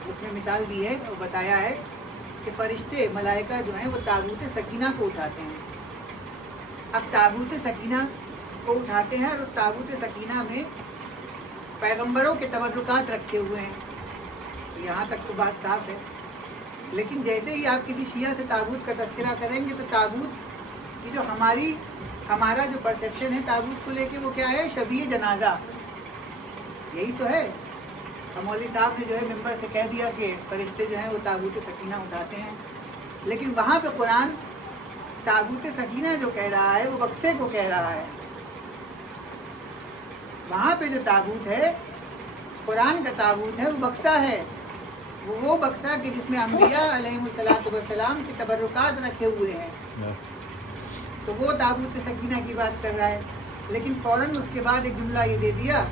اس میں مثال دی ہے اور بتایا ہے کہ فرشتے ملائکہ جو ہیں وہ تابوت سکینہ کو اٹھاتے ہیں. اب تابوت سکینہ کو اٹھاتے ہیں اور اس تابوت سکینہ میں پیغمبروں کے تبرکات رکھے ہوئے ہیں. یہاں تک تو بات صاف ہے. لیکن جیسے ہی آپ کسی شیعہ سے تابوت کا تذکرہ کریں گے تو تابوت کی جو ہمارا جو پرسیپشن ہے تابوت کو لے کے وہ کیا ہے؟ شبیہ جنازہ. یہی تو ہے. مولوی صاحب نے جو ہے ممبر سے کہہ دیا کہ فرشتے جو ہیں وہ تابوت سکینہ اٹھاتے ہیں، لیکن وہاں پہ قرآن تابوت سکینہ جو کہہ رہا ہے وہ بکسے کو کہہ رہا ہے. وہاں پہ جو تابوت ہے، قرآن کا تابوت ہے، وہ بکسا ہے. وہ بکسا کہ جس میں انبیاء علیہ السلام کے تبرکات رکھے ہوئے ہیں، تو وہ تابوت سکینہ کی بات کر رہا ہے. لیکن فوراً اس کے بعد ایک جملہ یہ دے دیا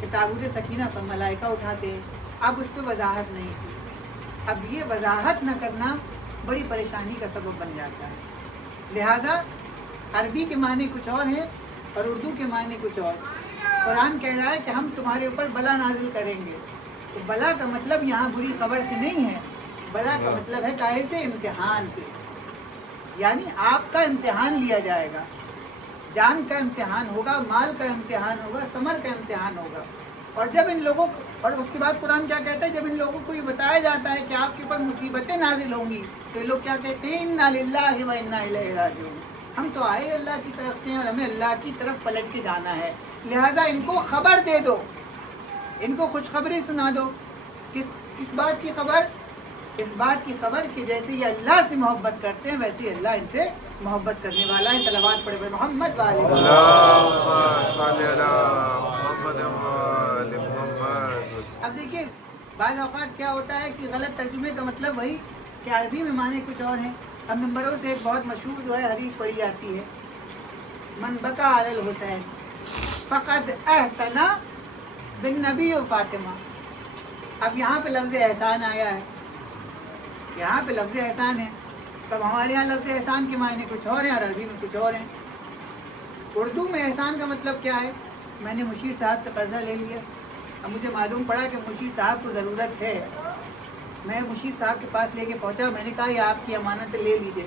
کہ تابوت سکینہ پر ملائکہ اٹھاتے ہیں. اب اس پہ وضاحت نہیں کی. اب یہ وضاحت نہ کرنا بڑی پریشانی کا سبب بن جاتا ہے. لہٰذا عربی کے معنی کچھ اور ہیں اور اردو کے معنی کچھ اور. قرآن کہہ رہا ہے کہ ہم تمہارے اوپر بلا نازل کریں گے. تو بلا کا مطلب یہاں بری خبر سے نہیں ہے، بلا کا مطلب ہے کائے سے؟ امتحان سے. یعنی آپ کا امتحان لیا جائے گا، جان کا امتحان ہوگا، مال کا امتحان ہوگا، ثمر کا امتحان ہوگا. اور جب ان لوگوں اور اس کے بعد قرآن کیا کہتا ہے؟ جب ان لوگوں کو یہ بتایا جاتا ہے کہ آپ کے اوپر مصیبتیں نازل ہوں گی تو یہ لوگ کیا کہتے ہیں؟ انا للہ و انا الیہ راجعون. ہم تو آئے اللہ کی طرف سے اور ہمیں اللہ کی طرف پلٹ کے جانا ہے. لہٰذا ان کو خبر دے دو، ان کو خوشخبری سنا دو. کس بات کی خبر؟ اس بات کی خبر کہ جیسے یہ اللہ سے محبت کرتے ہیں ویسے ہی اللہ ان سے محبت کرنے والا ہے. صلوات پڑھے پڑھے محمد والے محمد. اب دیکھیے بعض اوقات کیا ہوتا ہے کہ غلط ترجمے کا مطلب وہی کہ عربی میں معنی کچھ اور ہیں. اب نمبروں سے ایک بہت مشہور جو ہے حدیث پڑھی جاتی ہے، من بکا علی الحسین فقد احسن بالنبی و فاطمہ. اب یہاں پہ لفظ احسان آیا ہے، یہاں پہ لفظ احسان ہے. تب ہمارے یہاں لفظ احسان کے معنی کچھ اور ہیں اور عربی میں کچھ اور ہیں. اردو میں احسان کا مطلب کیا ہے؟ میں نے مشیر صاحب سے قرضہ لے لیا، اب مجھے معلوم پڑا کہ مشیر صاحب کو ضرورت ہے. میں مشیر صاحب کے پاس لے کے پہنچا، میں نے کہا یہ آپ کی امانت لے لیجیے.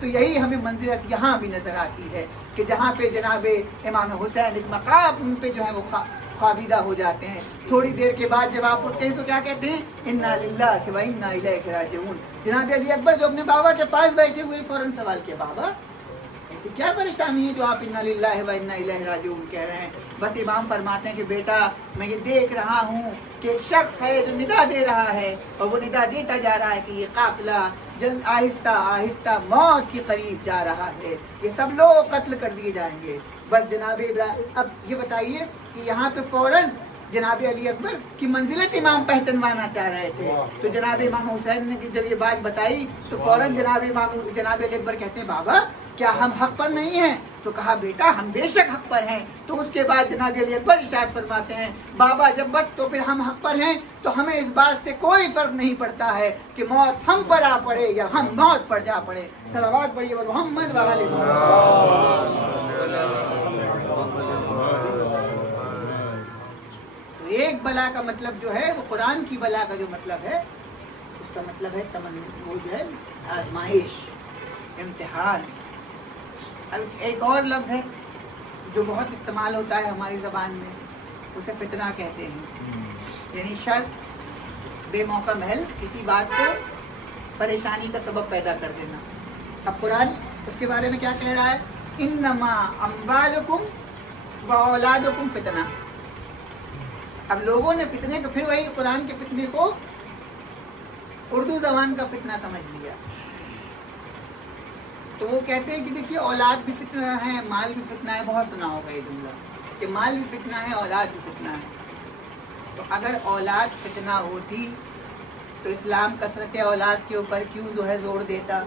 تو یہی ہمیں منزلت یہاں بھی نظر آتی ہے کہ جہاں پہ جناب امام حسین ایک مقام ان پہ جو ہے وہ خوابیدہ ہو جاتے ہیں. تھوڑی دیر کے بعد جب آپ اٹھتے ہیں تو کیا کہتے ہیں؟ انا للہ و انا الیہ راجعون. جناب علی اکبر جو اپنے بابا کے پاس بیٹھے ہوئے فوراً سوال کیا بابا ایسی کیا پریشانی ہے جو آپ انا للہ و انا الیہ راجعون کہہ رہے ہیں؟ بس امام فرماتے ہیں کہ بیٹا میں یہ دیکھ رہا ہوں کہ ایک شخص ہے جو ندا دے رہا ہے اور وہ ندا دیتا جا رہا ہے کہ یہ قافلہ جلد آہستہ آہستہ موت کے قریب جا رہا ہے, یہ سب لوگ قتل کر دیے جائیں گے. بس جناب ابراہیم اب یہ بتائیے کہ یہاں پہ فوراً جناب علی اکبر کی منزلت امام پہچانوانا چاہ رہے تھے. تو جناب امام حسین نے جب یہ بات بتائی تو فوراً جناب علی اکبر کہتے ہیں بابا کیا ہم حق پر نہیں ہیں؟ تو کہا بیٹا ہم بے شک حق پر ہیں. تو اس کے بعد جناب علی اکبر ارشاد فرماتے ہیں بابا جب بس تو پھر ہم حق پر ہیں تو ہمیں اس بات سے کوئی فرق نہیں پڑتا ہے کہ موت ہم پر آ پڑے یا ہم موت پر جا پڑے. صلوات پڑھیے محمد و آل محمد. تو ایک بلا کا مطلب جو ہے وہ قرآن کی بلا کا جو مطلب ہے اس کا مطلب ہے وہ جو ہے آزمائش, امتحان. اب ایک اور لفظ ہے جو بہت استعمال ہوتا ہے ہماری زبان میں, اسے فتنہ کہتے ہیں, یعنی شر بے موقع محل کسی بات کو پریشانی کا سبب پیدا کر دینا. اب قرآن اس کے بارے میں کیا کہہ رہا ہے؟ انما اموالکم و اولادکم فتنہ. اب لوگوں نے فتنے کو پھر وہی قرآن کے فتنے کو اردو زبان کا فتنہ سمجھ لیا. تو وہ کہتے ہیں کہ دیکھیے اولاد بھی فتنہ ہے, مال بھی فتنہ ہے. بہت سنا ہوگا یہ جملہ کہ مال بھی فتنہ ہے, اولاد بھی فتنہ ہے. تو اگر اولاد فتنہ ہوتی تو اسلام کثرت اولاد کے اوپر کیوں جو ہے زور دیتا؟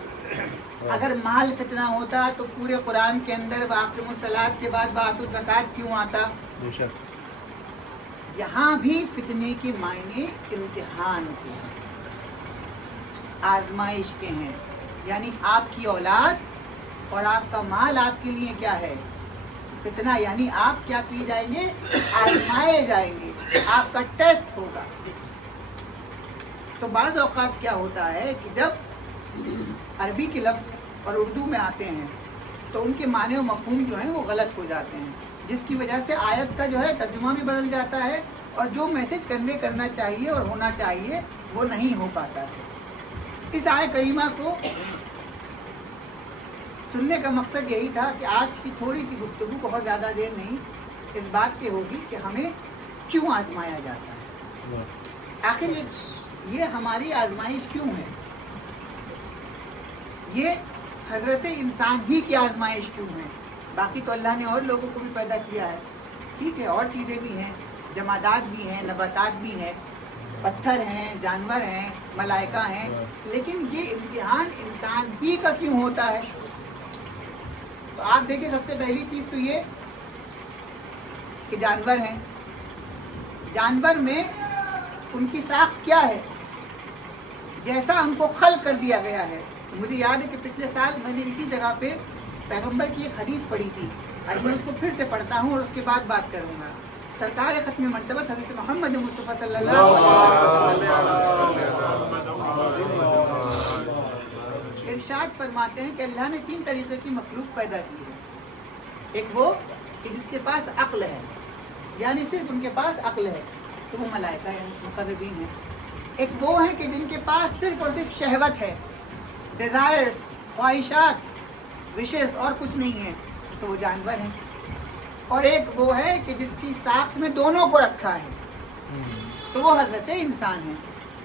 اگر مال فتنہ ہوتا تو پورے قرآن کے اندر واقم الصلاۃ کے بعد وآتوا الزکوٰۃ کیوں آتا؟ یہاں بھی فتنے کے معنی امتحان کے ہیں, آزمائش کے ہیں. یعنی آپ کی اولاد اور آپ کا مال آپ کے لیے کیا ہے؟ فتنہ. یعنی آپ کیا کیے جائیں گے؟ آزمائے جائیں گے, آپ کا ٹیسٹ ہوگا. تو بعض اوقات کیا ہوتا ہے کہ جب عربی کے لفظ اور اردو میں آتے ہیں تو ان کے معنی و مفہوم جو ہیں وہ غلط ہو جاتے ہیں, جس کی وجہ سے آیت کا جو ہے ترجمہ بھی بدل جاتا ہے اور جو میسج کنوے کرنا چاہیے اور ہونا چاہیے وہ نہیں ہو پاتا ہے. اس آیت کریمہ کو سننے کا مقصد یہی تھا کہ آج کی تھوڑی سی گفتگو بہت زیادہ دیر نہیں اس بات کی ہوگی کہ ہمیں کیوں آزمایا جاتا ہے, آخر یہ ہماری آزمائش کیوں ہے, یہ حضرت انسان ہی کی آزمائش کیوں ہے. باقی تو اللہ نے اور لوگوں کو بھی پیدا کیا ہے, ٹھیک ہے, اور چیزیں بھی ہیں, جمادات بھی ہیں, نباتات بھی ہیں, پتھر ہیں, جانور ہیں, ملائکہ ہیں, لیکن یہ امتحان انسان ہی کا کیوں ہوتا ہے؟ تو آپ دیکھیں سب سے پہلی چیز تو یہ کہ جانور ہیں, جانور میں ان کی ساخت کیا ہے؟ جیسا ہم کو خلق کر دیا گیا ہے. مجھے یاد ہے کہ پچھلے سال میں نے اسی جگہ پہ پیغمبر کی ایک حدیث پڑھی تھی, آج میں اس کو پھر سے پڑھتا ہوں اور اس کے بعد بات کروں گا. سرکار ختم مرتبہ حضرت محمد مصطفیٰ صلی اللہ علیہ وسلم ارشاد فرماتے ہیں کہ اللہ نے 3 طریقے کی مخلوق پیدا کی ہے. ایک وہ کہ جس کے پاس عقل ہے, یعنی صرف ان کے پاس عقل ہے, تو وہ ملائکہ ہیں, مقربین ہیں. ایک وہ ہیں کہ جن کے پاس صرف اور صرف شہوت ہے, ڈیزائرز, خواہشات, وشز, اور کچھ نہیں ہے, تو وہ جانور ہیں. اور ایک وہ ہے کہ جس کی ساخت میں دونوں کو رکھا ہے, تو وہ حضرت انسان ہیں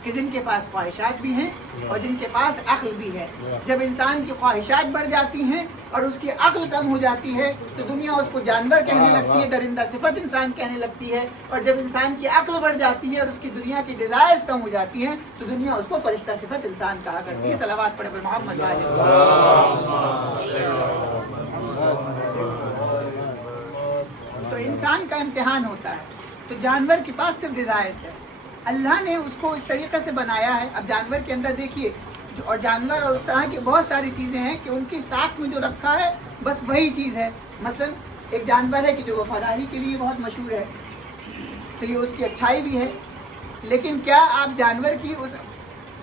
کہ جن کے پاس خواہشات بھی ہیں اور جن کے پاس عقل بھی ہے. جب انسان کی خواہشات بڑھ جاتی ہیں اور اس کی عقل کم ہو جاتی ہے تو دنیا اس کو جانور کہنے لگتی ہے, درندہ صفت انسان کہنے لگتی ہے. اور جب انسان کی عقل بڑھ جاتی ہے اور اس کی دنیا کی ڈیزائرز کم ہو جاتی ہیں تو دنیا اس کو فرشتہ صفت انسان کہا کرتی ہے. صلوات پڑھے پر محمد تو انسان کا امتحان ہوتا ہے. تو جانور کے پاس صرف ڈیزائرز ہے, اللہ نے اس کو اس طریقے سے بنایا ہے. اب جانور کے اندر دیکھیے, اور جانور اور اس طرح کی بہت ساری چیزیں ہیں کہ ان کی ساخت میں جو رکھا ہے بس وہی چیز ہے. مثلا ایک جانور ہے کہ جو وفاداری کے لیے بہت مشہور ہے, تو یہ اس کی اچھائی بھی ہے. لیکن کیا آپ جانور کی اس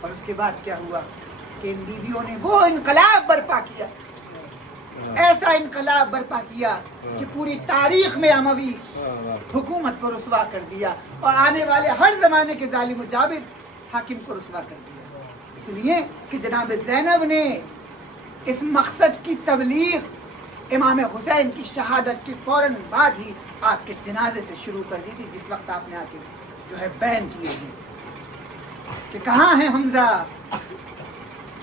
اور اس کے بعد کیا ہوا کہ ان بیویوں نے وہ انقلاب برپا کیا, ایسا انقلاب برپا کیا کہ پوری تاریخ میں اموی حکومت کو رسوا کر دیا اور آنے والے ہر زمانے کے ظالم و جابر حاکم کو رسوا کر دیا. اس لیے کہ جناب زینب نے اس مقصد کی تبلیغ امام حسین کی شہادت کے فوراً بعد ہی آپ کے جنازے سے شروع کر دی تھی, جس وقت آپ نے آ کے جو ہے بیان کیے ہیں کہ کہاں ہے حمزہ,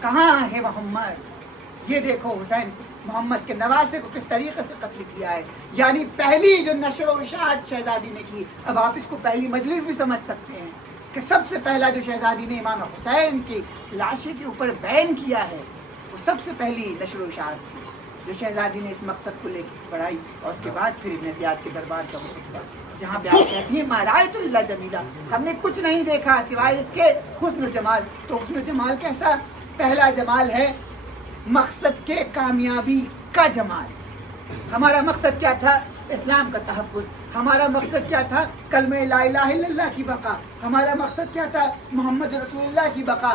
کہاں ہے محمد. یہ دیکھو حسین محمد کے نواسے کو کس طریقے سے قتل کیا ہے. یعنی پہلی جو نشر و اشاعت شہزادی نے کی, اب آپ اس کو پہلی مجلس بھی سمجھ سکتے ہیں کہ سب سے پہلا جو شہزادی نے امام حسین کی لاشے کے اوپر بیان کیا ہے وہ سب سے پہلی نشر و اشاعت تھی جو شہزادی نے اس مقصد کو لے کے پڑھائی. اور اس کے بعد پھر ابن زیاد کے دربار کا خطبہ جہاں پہ آپ کہتی ہیں ما رأیت الا جمیلا, ہم نے کچھ نہیں دیکھا سوائے اس کے حسن و جمال. تو حسن و جمال کیسا؟ پہلا جمال ہے مقصد کے کامیابی کا جمال. ہمارا مقصد کیا تھا؟ اسلام کا تحفظ. ہمارا مقصد کیا تھا؟ کلمہ لا الہ الا اللہ کی بقا. ہمارا مقصد کیا تھا؟ محمد رسول اللہ کی بقا.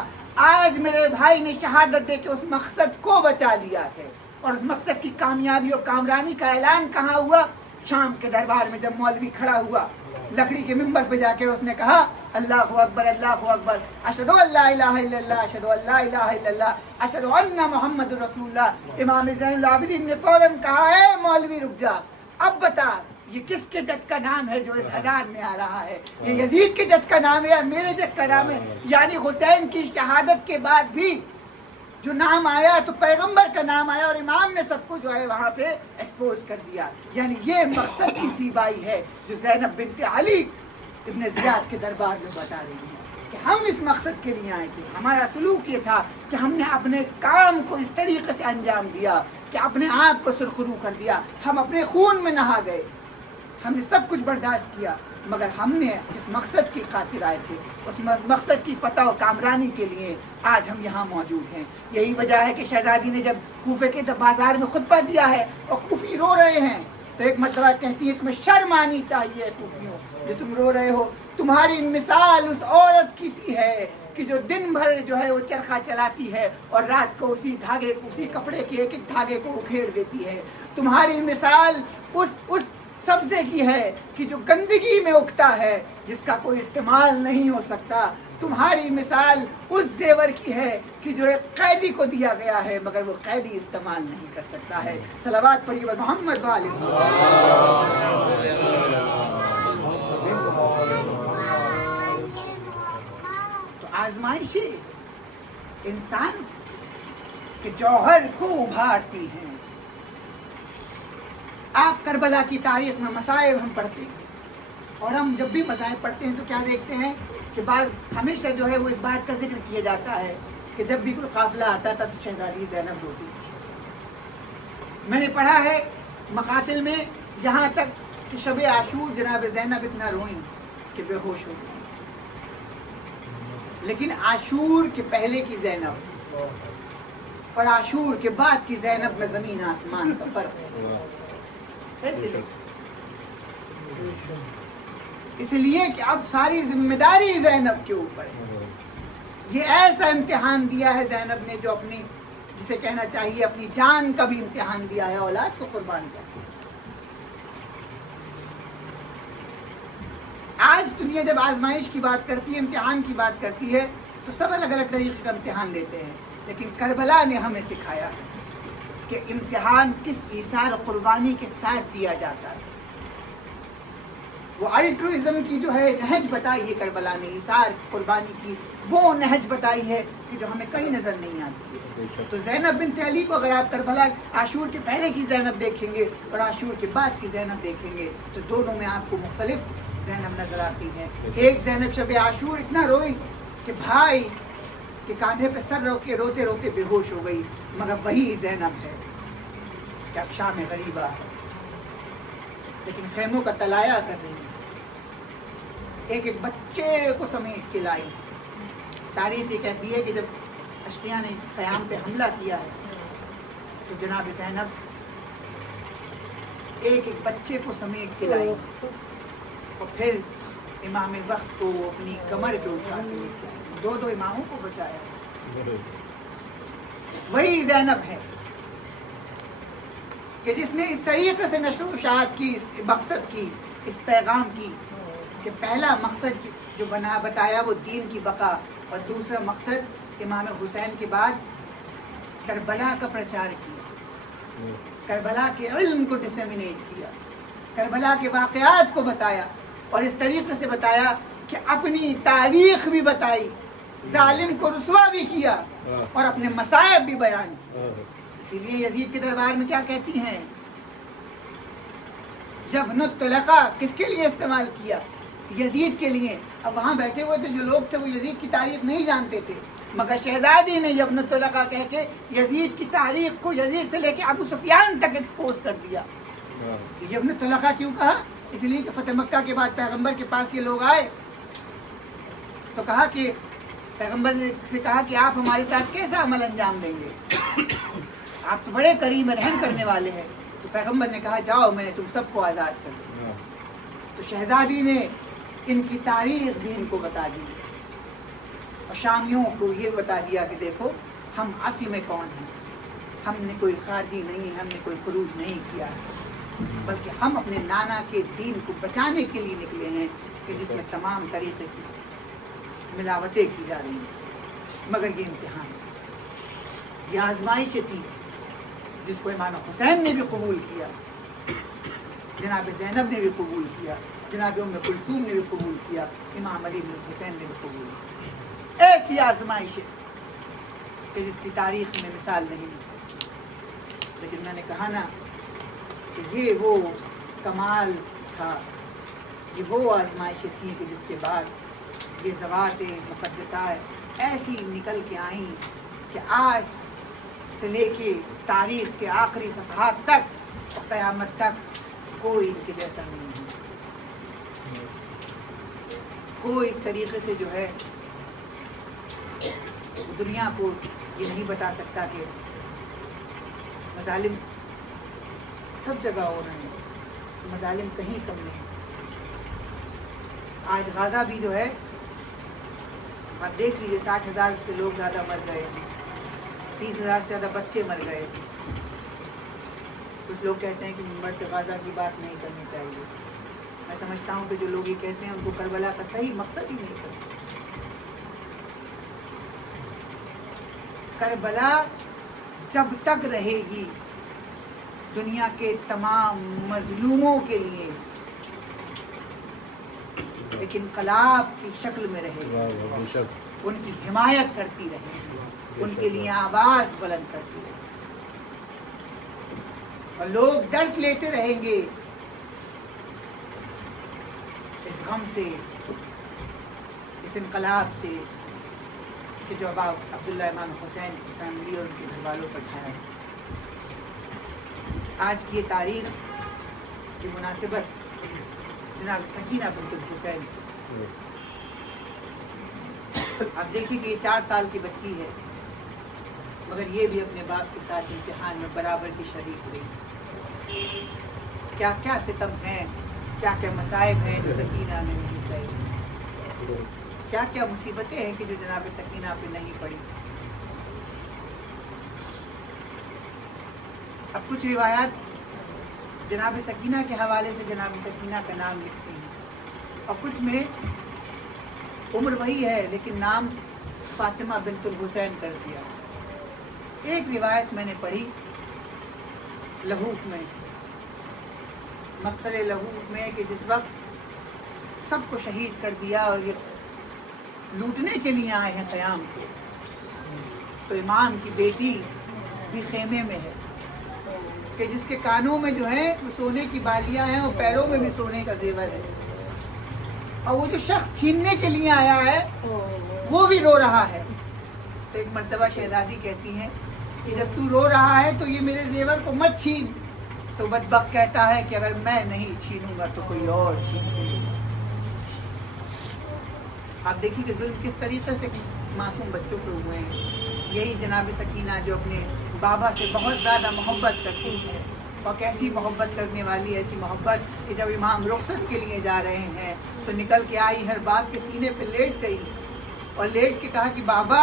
آج میرے بھائی نے شہادت دے کے اس مقصد کو بچا لیا ہے. اور اس مقصد کی کامیابی اور کامرانی کا اعلان کہاں ہوا؟ شام کے دربار میں جب مولوی کھڑا ہوا لکڑی کے ممبر پہ جا کے اس نے کہا اللہ اکبر اشہدو ان لا الہ الا اللہ اشہدو ان لا الہ الا اللہ اشہدو ان محمد رسول اللہ. امام زین العابدین نے فوراً کہا اے مولوی رک جا, اب بتا یہ کس کے جد کا نام ہے جو اس اذان میں آ رہا ہے؟ یہ یزید کے جد کا نام ہے یا میرے جد کا نام ہے؟ یعنی حسین کی شہادت کے بعد بھی جو نام آیا تو پیغمبر کا نام آیا اور امام نے سب کو جو ہے وہاں پہ ایکسپوز کر دیا. یعنی یہ مقصد کی زیبائی ہے جو زینب بنت علی ابن زیاد کے دربار میں بتا رہی ہے کہ ہم اس مقصد کے لیے آئے تھے. ہمارا سلوک یہ تھا کہ ہم نے اپنے کام کو اس طریقے سے انجام دیا کہ اپنے آپ کو سرخرو کر دیا. ہم اپنے خون میں نہا گئے, ہم نے سب کچھ برداشت کیا, مگر ہم نے جس مقصد کی خاطر آئے تھے اس مقصد کی فتح و کامرانی کے لیے آج ہم یہاں موجود ہیں. یہی وجہ ہے کہ شہزادی نے جب کوفے کے بازار میں خطبہ دیا ہے اور کوفی رو رہے ہیں تو ایک مرتبہ کہتی ہے تمہیں شرم آنی چاہیے کوفیوں جو تم رو رہے ہو. تمہاری مثال اس عورت کی سی ہے کہ جو دن بھر جو ہے وہ چرخہ چلاتی ہے اور رات کو اسی کپڑے کے ایک ایک دھاگے کو اکھیڑ دیتی ہے. تمہاری مثال اس سبزے کی ہے کہ جو گندگی میں اگتا ہے جس کا کوئی استعمال نہیں ہو سکتا. تمہاری مثال اس زیور کی ہے کہ جو ایک قیدی کو دیا گیا ہے مگر وہ قیدی استعمال نہیں کر سکتا ہے. صلوات پڑھیے محمد والے. تو آزمائشیں انسان کے جوہر کو ابھارتی ہیں. آپ کربلا کی تاریخ میں مصائب ہم پڑھتے ہیں اور ہم جب بھی مصائب پڑھتے ہیں تو کیا دیکھتے ہیں کہ بعض ہمیشہ جو ہے وہ اس بات کا ذکر کیا جاتا ہے کہ جب بھی کوئی قافلہ آتا تھا تو شہزادی زینب روتی. میں نے پڑھا ہے مقاتل میں یہاں تک کہ شب عاشور جناب زینب اتنا روئیں کہ بے ہوش ہو گئی. لیکن عاشور کے پہلے کی زینب اور عاشور کے بعد کی زینب میں زمین آسمان کا فرق ہے. اس لیے کہ اب ساری ذمہ داری زینب کے اوپر ہے. یہ ایسا امتحان دیا ہے زینب نے جو اپنی جسے کہنا چاہیے اپنی جان کا بھی امتحان دیا ہے, اولاد کو قربان کیا. آج دنیا جب آزمائش کی بات کرتی ہے, امتحان کی بات کرتی ہے تو سب الگ الگ طریقے کا امتحان دیتے ہیں, لیکن کربلا نے ہمیں سکھایا کہ امتحان کس ایثار قربانی کے ساتھ دیا جاتا ہے. وہ الٹروازم کی جو ہے نہج بتائی ہے کربلا نے, ایثار قربانی کی وہ نہج بتائی ہے کہ جو ہمیں کہیں نظر نہیں آتی ہے. تو زینب بنت علی کو اگر آپ کربلا عاشور کے پہلے کی زینب دیکھیں گے اور عاشور کے بعد کی زینب دیکھیں گے تو دونوں میں آپ کو مختلف زینب نظر آتی ہیں. ایک زینب شب عاشور اتنا روئی کہ بھائی کے کاندھے پہ سر رکھ کے روتے روتے بے ہوش ہو گئی, مگر وہی زینب ہے کہ اب شام غریبہ ہے لیکن خیموں کا تلایا کر رہی ہے. ایک ایک بچے کو سمیٹ کے لائی. تاریخ یہ کہتی ہے کہ جب اشقیاء نے خیام پہ حملہ کیا ہے تو جناب زینب ایک ایک بچے کو سمیٹ کے لائی اور پھر امام وقت کو اپنی کمر پہ اٹھا کے دو اماموں کو بچایا. وہی زینب ہے کہ جس نے اس طریقے سے نشر و اشاعت کی، اس مقصد کی، اس پیغام کی کہ پہلا مقصد جو بتایا وہ دین کی بقا، اور دوسرا مقصد امام حسین کے بعد کربلا کا پرچار کیا، کربلا کے علم کو ڈسیمینیٹ کیا، کربلا کے واقعات کو بتایا، اور اس طریقے سے بتایا کہ اپنی تاریخ بھی بتائی، ظالم کو رسوا بھی کیا اور اپنے مصائب بھی بیان کیے. اسی لیے یزید کے دربار میں کیا کہتی ہیں؟ یبن الطلقہ کس کے لیے استعمال کیا؟ یزید کے لیے. اب وہاں بیٹھے ہوئے تھے جو لوگ تھے وہ یزید کی تاریخ نہیں جانتے تھے، مگر شہزادی نے یبن الطلقہ کہہ کے یزید کی تاریخ کو یزید سے لے کے ابو سفیان تک ایکسپوز کر دیا. یبن الطلقہ کیوں کہا؟ اس لیے کہ فتح مکہ کے بعد پیغمبر کے پاس یہ لوگ آئے تو کہا کہ پیغمبر نے سے کہا کہ آپ ہمارے ساتھ کیسا عمل انجام دیں گے، آپ تو بڑے کریم رحم کرنے والے ہیں. تو پیغمبر نے کہا جاؤ میں نے تم سب کو آزاد کر دیا. تو شہزادی نے ان کی تاریخ بھی ان کو بتا دی اور شامیوں کو یہ بتا دیا کہ دیکھو ہم اصل میں کون ہیں، ہم نے کوئی خارجی نہیں، ہم نے کوئی خروج نہیں کیا، بلکہ ہم اپنے نانا کے دین کو بچانے کے لیے نکلے ہیں کہ جس میں تمام طریقے کی ملاوٹیں کی جا رہی ہیں. مگر یہ امتحان، یہ آزمائش تھی جس کو امام حسین نے بھی قبول کیا، جناب زینب نے بھی قبول کیا، جناب ام کلثوم نے بھی قبول کیا، امام علی بن حسین نے بھی قبول کیا. ایسی آزمائش کہ جس کی تاریخ میں مثال نہیں مل سکتی. لیکن میں نے کہا نا کہ یہ وہ کمال تھا، یہ وہ آزمائشیں تھیں کہ جس کے بعد یہ ذوات مقدسہ ایسی نکل کے آئیں کہ آج سے لے کے تاریخ کے آخری صفحات تک اور قیامت تک کوئی ان کے جیسا نہیں ہے. کوئی اس طریقے سے جو ہے دنیا کو یہ نہیں بتا سکتا کہ مظالم سب جگہ ہو رہے ہیں، مظالم کہیں کم نہیں. آج غازہ بھی جو ہے آپ دیکھ لیجیے 60,000 سے لوگ زیادہ مر گئے، 30,000 سے زیادہ بچے مر گئے. کچھ لوگ کہتے ہیں کہ منبر سے غازہ کی بات نہیں کرنی چاہیے. میں سمجھتا ہوں کہ جو لوگ یہ کہتے ہیں ان کو کربلا کا صحیح مقصد ہی نہیں کرتے. کربلا جب تک رہے گی دنیا کے تمام مظلوموں کے لیے ایک انقلاب کی شکل میں رہے گی، ان کی حمایت کرتی رہے گی، ان کے لیے آواز بلند کرتی رہے گی، اور لوگ درس لیتے رہیں گے اس غم سے، اس انقلاب سے کہ جو اب عبداللہ امام حسین کی فیملی اور ان کے گھر والوں پر ڈھایا. آج کی یہ تاریخ کی مناسبت جناب سکینہ بنت الحسین سے. آپ دیکھیں کہ یہ 4 سال کی بچی ہے مگر یہ بھی اپنے باپ کے ساتھ امتحان میں برابر کی شریک رہی. کیا کیا ستم ہیں، کیا کیا مصائب ہیں جو سکینہ نے نہیں سہی، کیا کیا مصیبتیں ہیں کہ جو جناب سکینہ پہ نہیں پڑی. اب کچھ روایات جناب سکینہ کے حوالے سے جناب سکینہ کا نام لکھتے ہیں اور کچھ میں عمر وہی ہے لیکن نام فاطمہ بنت الحسین کر دیا. ایک روایت میں نے پڑھی لہوف میں، مقتل لہوف میں، کہ جس وقت سب کو شہید کر دیا اور یہ لوٹنے کے لیے آئے ہیں قیام کو، تو امام کی بیٹی بھی خیمے میں ہے کہ جس کے کانوں میں جو ہیں وہ سونے کی بالیاں ہیں اور پیروں میں بھی سونے کا زیور ہے، اور وہ جو شخص چھیننے کے لیے آیا ہے وہ بھی رو رہا ہے. تو ایک مرتبہ شہزادی کہتی ہیں کہ جب تو رو رہا ہے تو یہ میرے زیور کو مت چھین. تو بدبخت کہتا ہے کہ اگر میں نہیں چھینوں گا تو کوئی اور چھین. آپ دیکھیے کہ ظلم کس طریقے سے معصوم بچوں پہ ہوئے ہیں. یہی جناب سکینہ جو اپنے بابا سے بہت زیادہ محبت کرتی ہے، اور کیسی محبت کرنے والی، ایسی محبت کہ جب امام رخصت کے لیے جا رہے ہیں تو نکل کے آئی، ہر باپ کے سینے پہ لیٹ گئی اور لیٹ کے کہا کہ بابا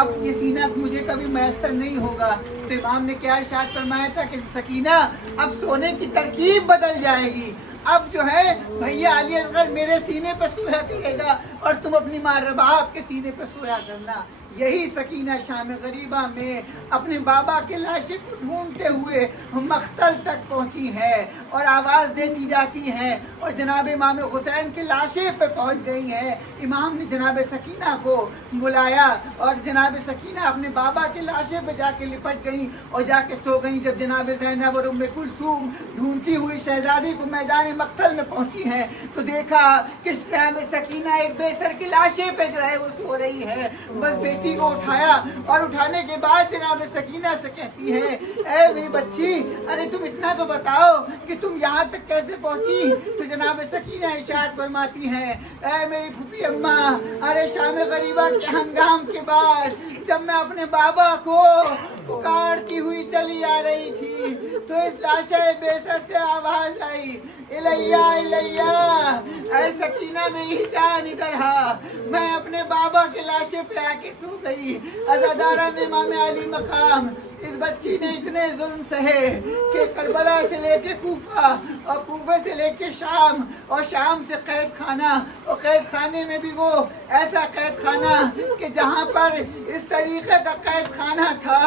اب یہ سینہ مجھے کبھی میسر نہیں ہوگا. تو امام نے کیا ارشاد فرمایا تھا کہ سکینہ اب سونے کی ترکیب بدل جائے گی. اب جو ہے بھیا علی اصغر میرے سینے پہ سویا کرے گا اور تم اپنی ماں رباب کے سینے پہ سویا کرنا. یہی سکینہ شام غریبہ میں اپنے بابا کے لاشے کو ڈھونڈتے ہوئے مقتل تک پہنچی ہے اور آواز دیتی جاتی ہیں اور جناب امام حسین کے لاشے پہ پہنچ گئی ہیں. امام نے جناب سکینہ کو بلایا اور جناب سکینہ اپنے بابا کے لاشے پہ جا کے لپٹ گئیں اور جا کے سو گئیں. جب جناب زینب اور ام کلثوم ڈھونڈتی ہوئی شہزادی کو میدان مقتل میں پہنچی ہیں تو دیکھا کہ جناب سکینہ ایک بے سر کے لاشے پہ جو ہے وہ سو رہی ہے. بس بیٹی کو اٹھایا اور اٹھانے کے بعد جناب سکینہ سے کہتی ہے اے میری بچی ارے تم اتنا تو بتاؤ کہ تم یہاں تک کیسے پہنچی. تو جناب سکینہ ارشاد فرماتی ہیں اے میری پھوپھی اماں ارے شام غریبہ کے ہنگام کے بعد جب میں اپنے بابا کو پکارتی ہوئی چلی آ رہی تھی تو اس لاشے بے سر سے آواز آئی الیہ الیہ اے سکینہ میری جان ادھر آ. میں اپنے بابا کے لاشے پہ آ کے سو گئی. عزاداران امام علی مقام اس بچی نے اتنے ظلم سہے کہ کربلا سے لے کے کوفہ اور کوفہ سے لے کے شام اور شام سے قید خانہ اور قید خانے میں بھی وہ ایسا قید خانہ کہ جہاں پر اس طریقے کا قید خانہ تھا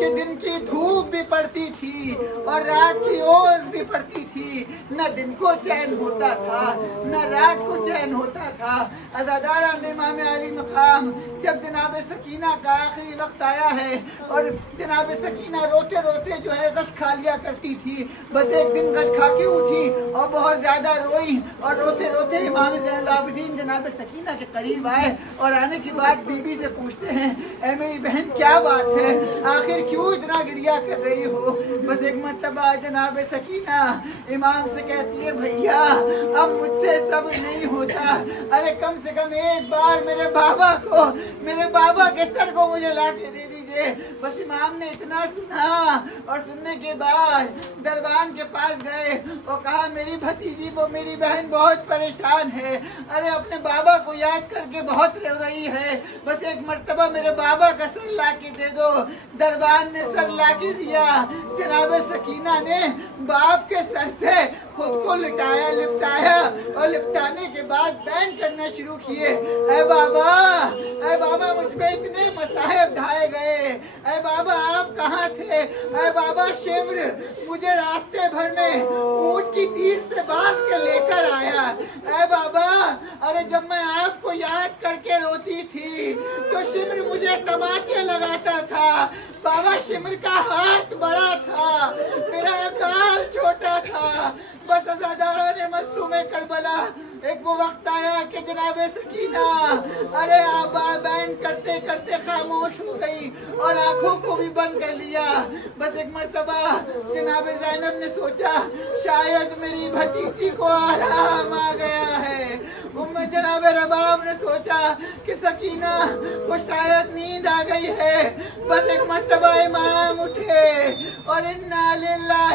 کہ دن کی دھوپ بھی پڑتی تھی اور رات کی اوز بھی پڑتی تھی. نہ دن کو چین ہوتا تھا نہ رات کو چین ہوتا تھا. عزاداران امام علی مقام جب جناب سکینہ کا آخری وقت آیا ہے اور جناب سکینہ روتے روتے جو ہے غش کھا لیا کرتی تھی. بس ایک دن غش کھا کے اٹھی اور بہت زیادہ روئی اور روتے روتے امام زین العابدین جناب سکینہ کے قریب آئے اور آنے کے بعد بی بی سے پوچھتے ہیں اے میری بہن کیا بات ہے آخر کیوں اتنا گریا کر رہی ہو. بس ایک مرتبہ جناب سکینہ امام سے کہتی ہے بھیا اب مجھ سے صبر نہیں ہوتا. ارے کم سے کم ایک بار میرے بابا کے سر کو مجھے لا کے دے دیجئے. بس امام نے اتنا سنا اور سننے کے بعد دربان کے پاس گئے اور کہا میری بھتیجی وہ میری بہن بہت پریشان ہے. ارے اپنے بابا کو یاد کر کے بہت رو رہی ہے. بس ایک مرتبہ میرے بابا کا سر لا کے دے دو. دربان نے سر لا کے دیا. جناب سکینہ نے باپ کے سر سے خود کو لپٹایا اور لپٹانے کے بعد بین کرنا شروع کیے اے بابا مجھ پہ اتنے مصائب ڈھائے گئے. اے بابا آپ کہاں تھے. اے بابا شمر مجھے راستے بھر میں اونٹ کی تیر سے باندھ کے لے کر آیا. اے بابا ارے جب میں آپ کو یاد کر کے روتی تھی تو شمر مجھے تماچے لگاتا تھا. بابا شمر کا ہاتھ بڑا تھا میرا گال چھوٹا تھا. بس عزاداران مظلوم کربلا ایک وہ وقت آیا کہ جناب سکینہ ارے آبا بین کرتے کرتے خاموش ہو گئی اور آنکھوں کو بھی بند کر لیا. بس ایک مرتبہ جناب زینب نے سوچا شاید میری بھتیجی کو آرام آ گیا ہے. جناب رباب نے سوچا کہ سکینہ کو شاید نیند آ گئی ہے. بس ایک مرتبہ امام اٹھے اور انا للہ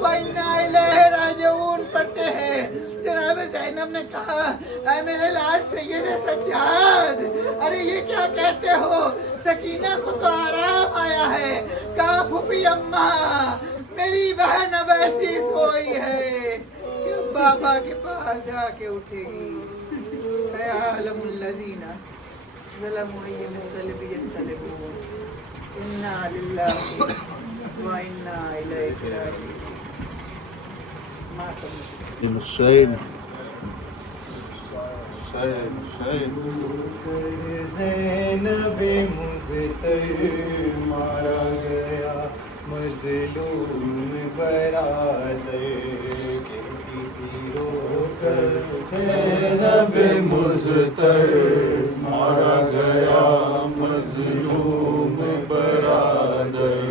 و انا الیہ راجعون پڑھتے ہیں. جناب زینب نے کہا اے میرے لاڈ سید سجاد ارے یہ کیا کہتے ہو سکینہ کو تو آرام آیا ہے. کہا پھوپھی اماں میری بہن اب ایسی سوئی ہے کہ بابا کے پاس جا کے اٹھے گی. سیعلم الذین ظلموا ای منقلب ینقلبون انا للہ و انا الیہ راجعون. زینب مزتر مارا گیا مظلوم برادر کہتی تھی رو کر زینب مزتر مارا گیا مظلوم برادر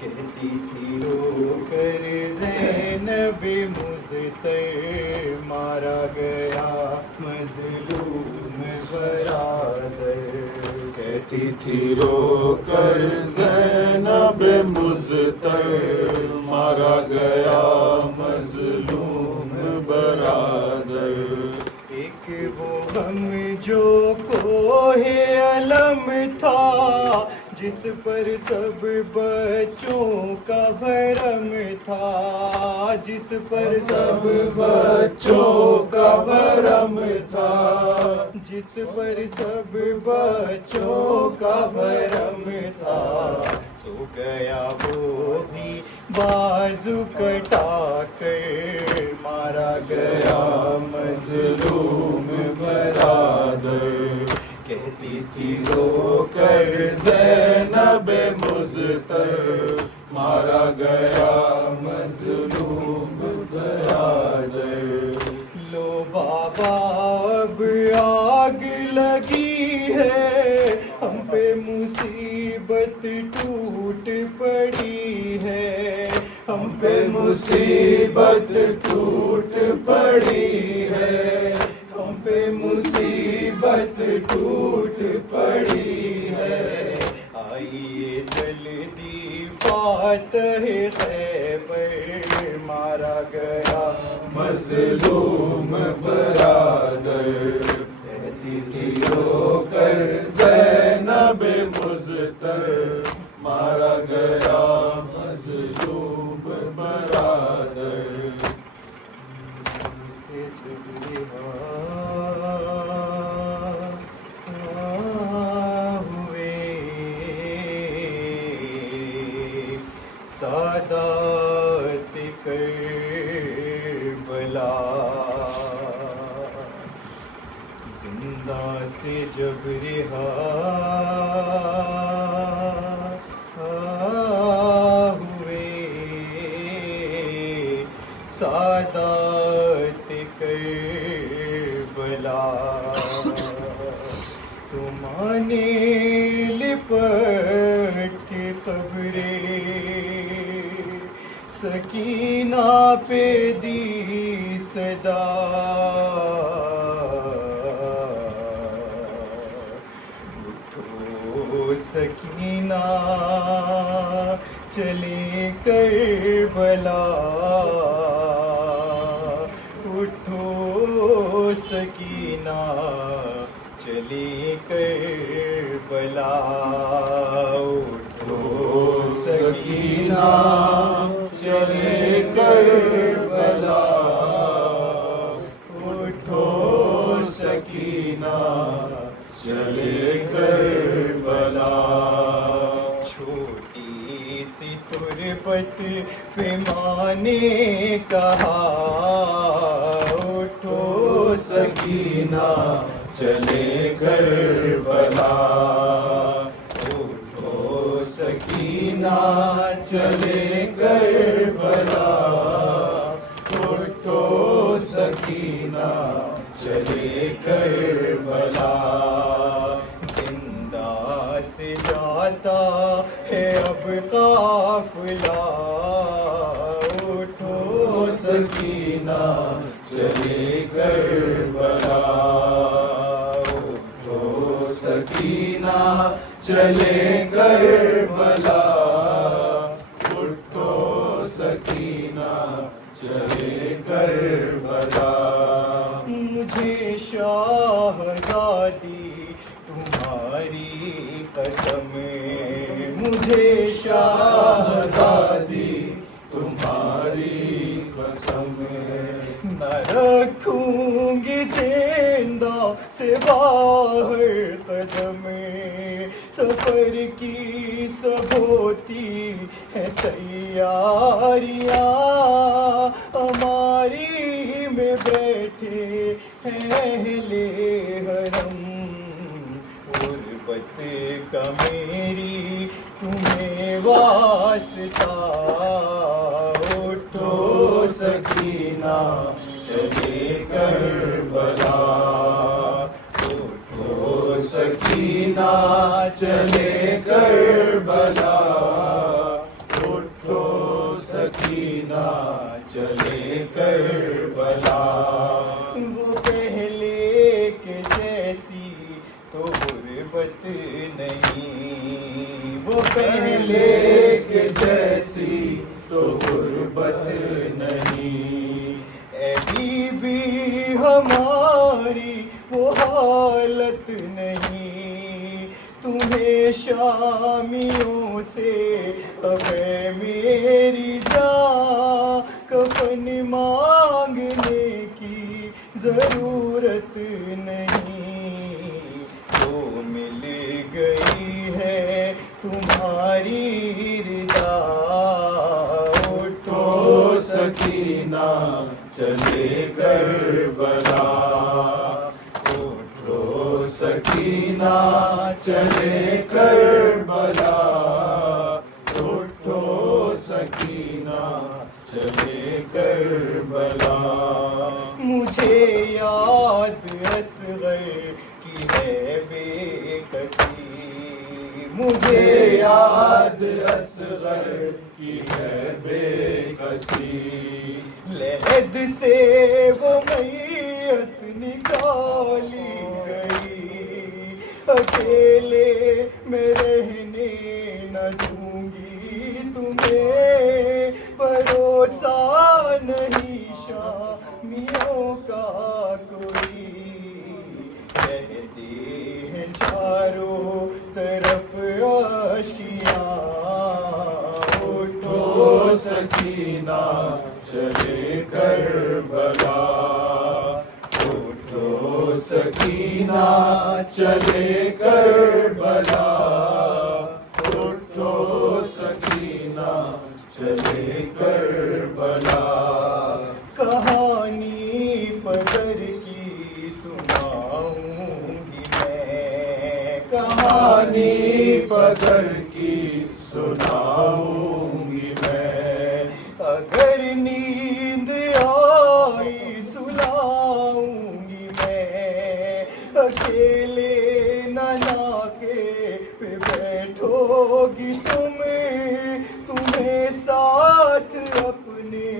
کہتی تھی رو کر زینب مزتر مارا گیا مظلوم برادر کہتی تھی رو کر زینب مزتر مارا گیا مظلوم برادر. ایک وہ غم جو کوئی پر سب بچوں کا بھرم تھا، جس پر سب بچوں کا بھرم تھا، جس پر سب بچوں کا بھرم تھا، سو گیا وہ بھی بازو کٹا کر، مارا گیا مظلوم برادر، کہتی تھی رو کر زینب مضطر، مارا گیا مظلوم برادر، لو بابا اب آگ لگی ہے، ہم پہ مصیبت ٹوٹ پڑی ہے، ہم پہ مصیبت ٹوٹ پڑی ہے، ہم پہ مصیبت ٹوٹ پڑی ہے، آئیے جلدی فاتح خیبر، مارا گیا مظلوم برادر، کہتی تھی رو کر زینب مضطر، مارا گیا مظلوم برادر، سے جب ہوئے سادات کربلا، زندہ سے جب رہا ہوئے سادات کربلا، تمہانے لپٹ قبرے سکینہ پہ دی صدا، اٹھو سکینہ چلے کربلا، اٹھو سکینہ چلے کربلا، اٹھو سکینہ چلے کربلا، اٹھو سکینہ چلے کربلا، چھوٹی سی تربت پہ ماں نے کہا، اٹھو سکینہ چلے کربلا، اٹھو سکینہ چلے کربلا، اٹھو سکینہ چلے کربلا، زندہ سے جاتا ہے اب قافلہ، اٹھو سکینہ چلے کربلا، اٹھو سکینہ چلے کربلا، اٹھو سکینہ چلے کربلا، مجھے شاہزادی تمہاری قسم، مجھے شاہزادی تمہاری قسم، نہ رکھوں گی زندہ سے باہر قدم، سفر کی سب ہوتی ہے تیاریاں، ہماری میں بیٹھے ہیں اہل حرم، غربت کا میری تمہیں واسطہ، اٹھو سکینہ چلے کربلا، اٹھو سکینہ چلے کربلا، اٹھو سکینہ چلے کربلا، وہ پہلے کے جیسی تو غربت نہیں، وہ پہلے کے جیسی تو غربت نہیں، ابھی بھی ہماری وہ حالت نہیں، تمہیں شامیوں خفے میری جان کفن مانگنے کی ضرورت نہیں، تو مل گئی ہے تمہاری رضا۔ اٹھو سکینہ چلے کربلا، اٹھو سکینہ چلے کربلا، اٹھو سکینہ چلے کربلا۔ مجھے یاد اصغر کی ہے بے کسی، مجھے یاد اصغر کی ہے بے کسی، لحد سے وہ میت نکالی گئی، اکیلے میں رہنے نہ دوں گی تمہیں، بھروسہ نہیں شامیوں کا کوئی، کہتے ہیں چاروں طرف اشکیاں۔ اٹھو سکینہ چلے کربلا، اٹھو سکینہ چلے کربلا، اٹھو سکینہ چلے کربلا۔ کہانی پدر کی سناؤں گی میں، کہانی بدر کی سناؤں گی میں، اگر نیند آئی سلاؤں گی میں، اکیلے نانا کے پہ بیٹھو گی تمہیں ساتھ اپنے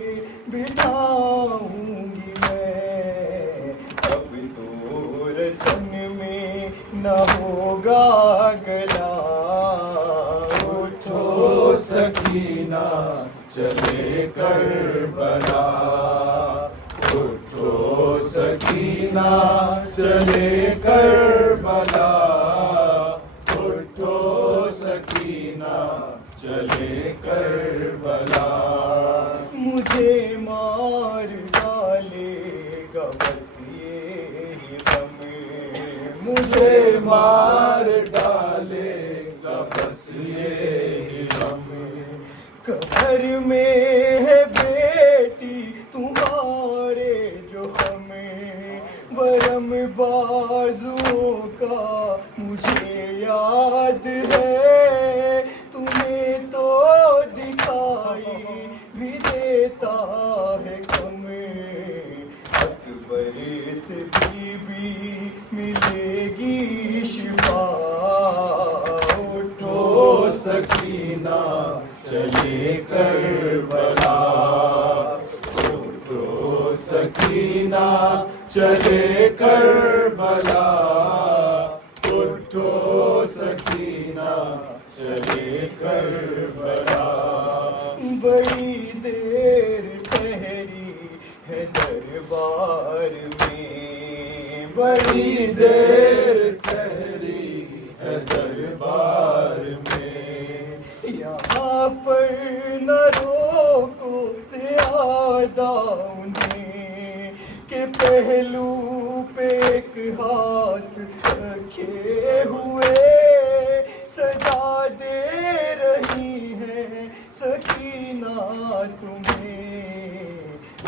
بٹھاؤں گی میں، اب تو رسم میں نہ ہوگا گلا۔ اٹھو سکینہ چلے کربلا، اٹھو سکینہ چلے کربلا، اٹھو سکینہ چلے کربلا۔ مجھے مار ڈالے گا بس یہ غم، مجھے مار ڈالے گا بس یہ غم، قبر میں ہے بیٹی تمہارے جو ہم، ورم بازو کا مجھے یاد ہے، تمہیں تو دکھائی بھی دیتا ہے کم، اکبر سے بھی ملے گی شفا۔ اٹھو سکینہ چلے کربلا، اٹھو سکینہ چلے کربلا، اٹھو سکینہ چلے کربلا۔ بڑی دیر ٹھہری ہے دربار میں، بڑی دیر ٹھہری ہے دربار میں، یہاں پر نہ روکو زیادہ انہیں، کہ پہلو پہ ایک ہاتھ رکھے ہوئے صدا دے رہی ہے سکینہ تمہیں،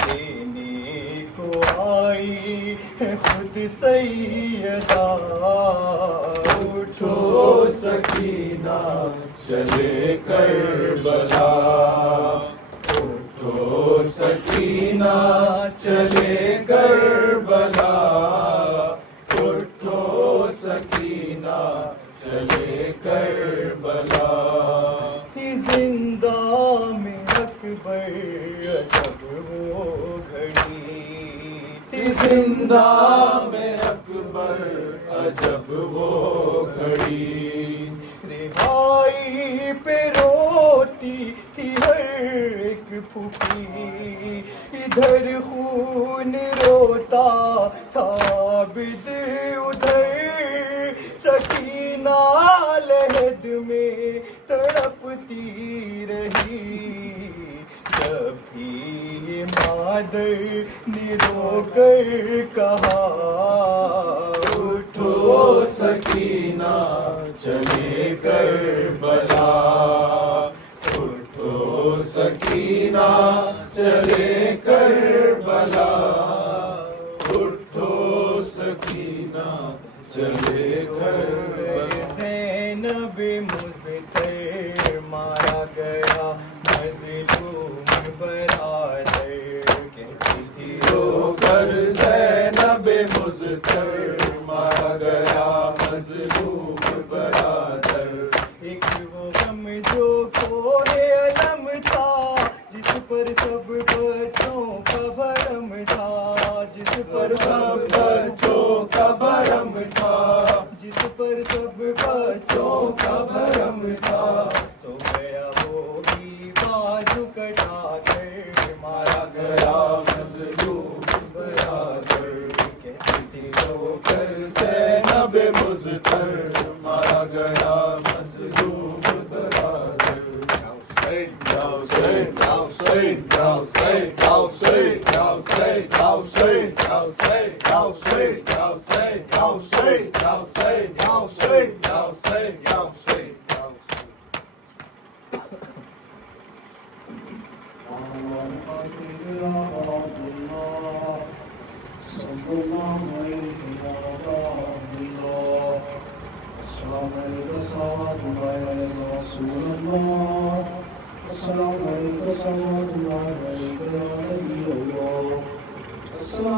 دینے کو آئی ہے خود سیدہ۔ اٹھو سکینہ چلے کربلا، اٹھو سکینہ چلے کربلا، اٹھو سکینہ چلے کربلا۔ تھی زندہ میں اکبر عجب وہ گھڑی، تھی زندہ میں اکبر عجب وہ گھڑی، رہائی پہ روتی تھی ہر ایک پھوپھی، ادھر خون روتا تھا عابد ادھر، سکینہ لحد میں تڑپتی رہی جب بھی یہ مادر نے رو کر کہا اٹھو سکینہ چلے کربلا اٹھو سکینہ چلے کربلا اٹھو سکینہ چلے کربلا زینب مضطر مارا گیا مظلوم برادر کہتی تھی رو کر زینب مضطر مارا گیا مظلوم برادر ایک وہ غم جو کوہ علم تھا جس پر سب بچوں کا بھرم تھا جس پر سب بچوں کا بھرم تھا جس پر سب بچوں کا بھرم تھا سو گیا وہ بھی بازو کٹا کر مارا گیا مظلوم برادر کہتی تھی رو کر زینب مضطر مارا گیا مظلوم برادر السلام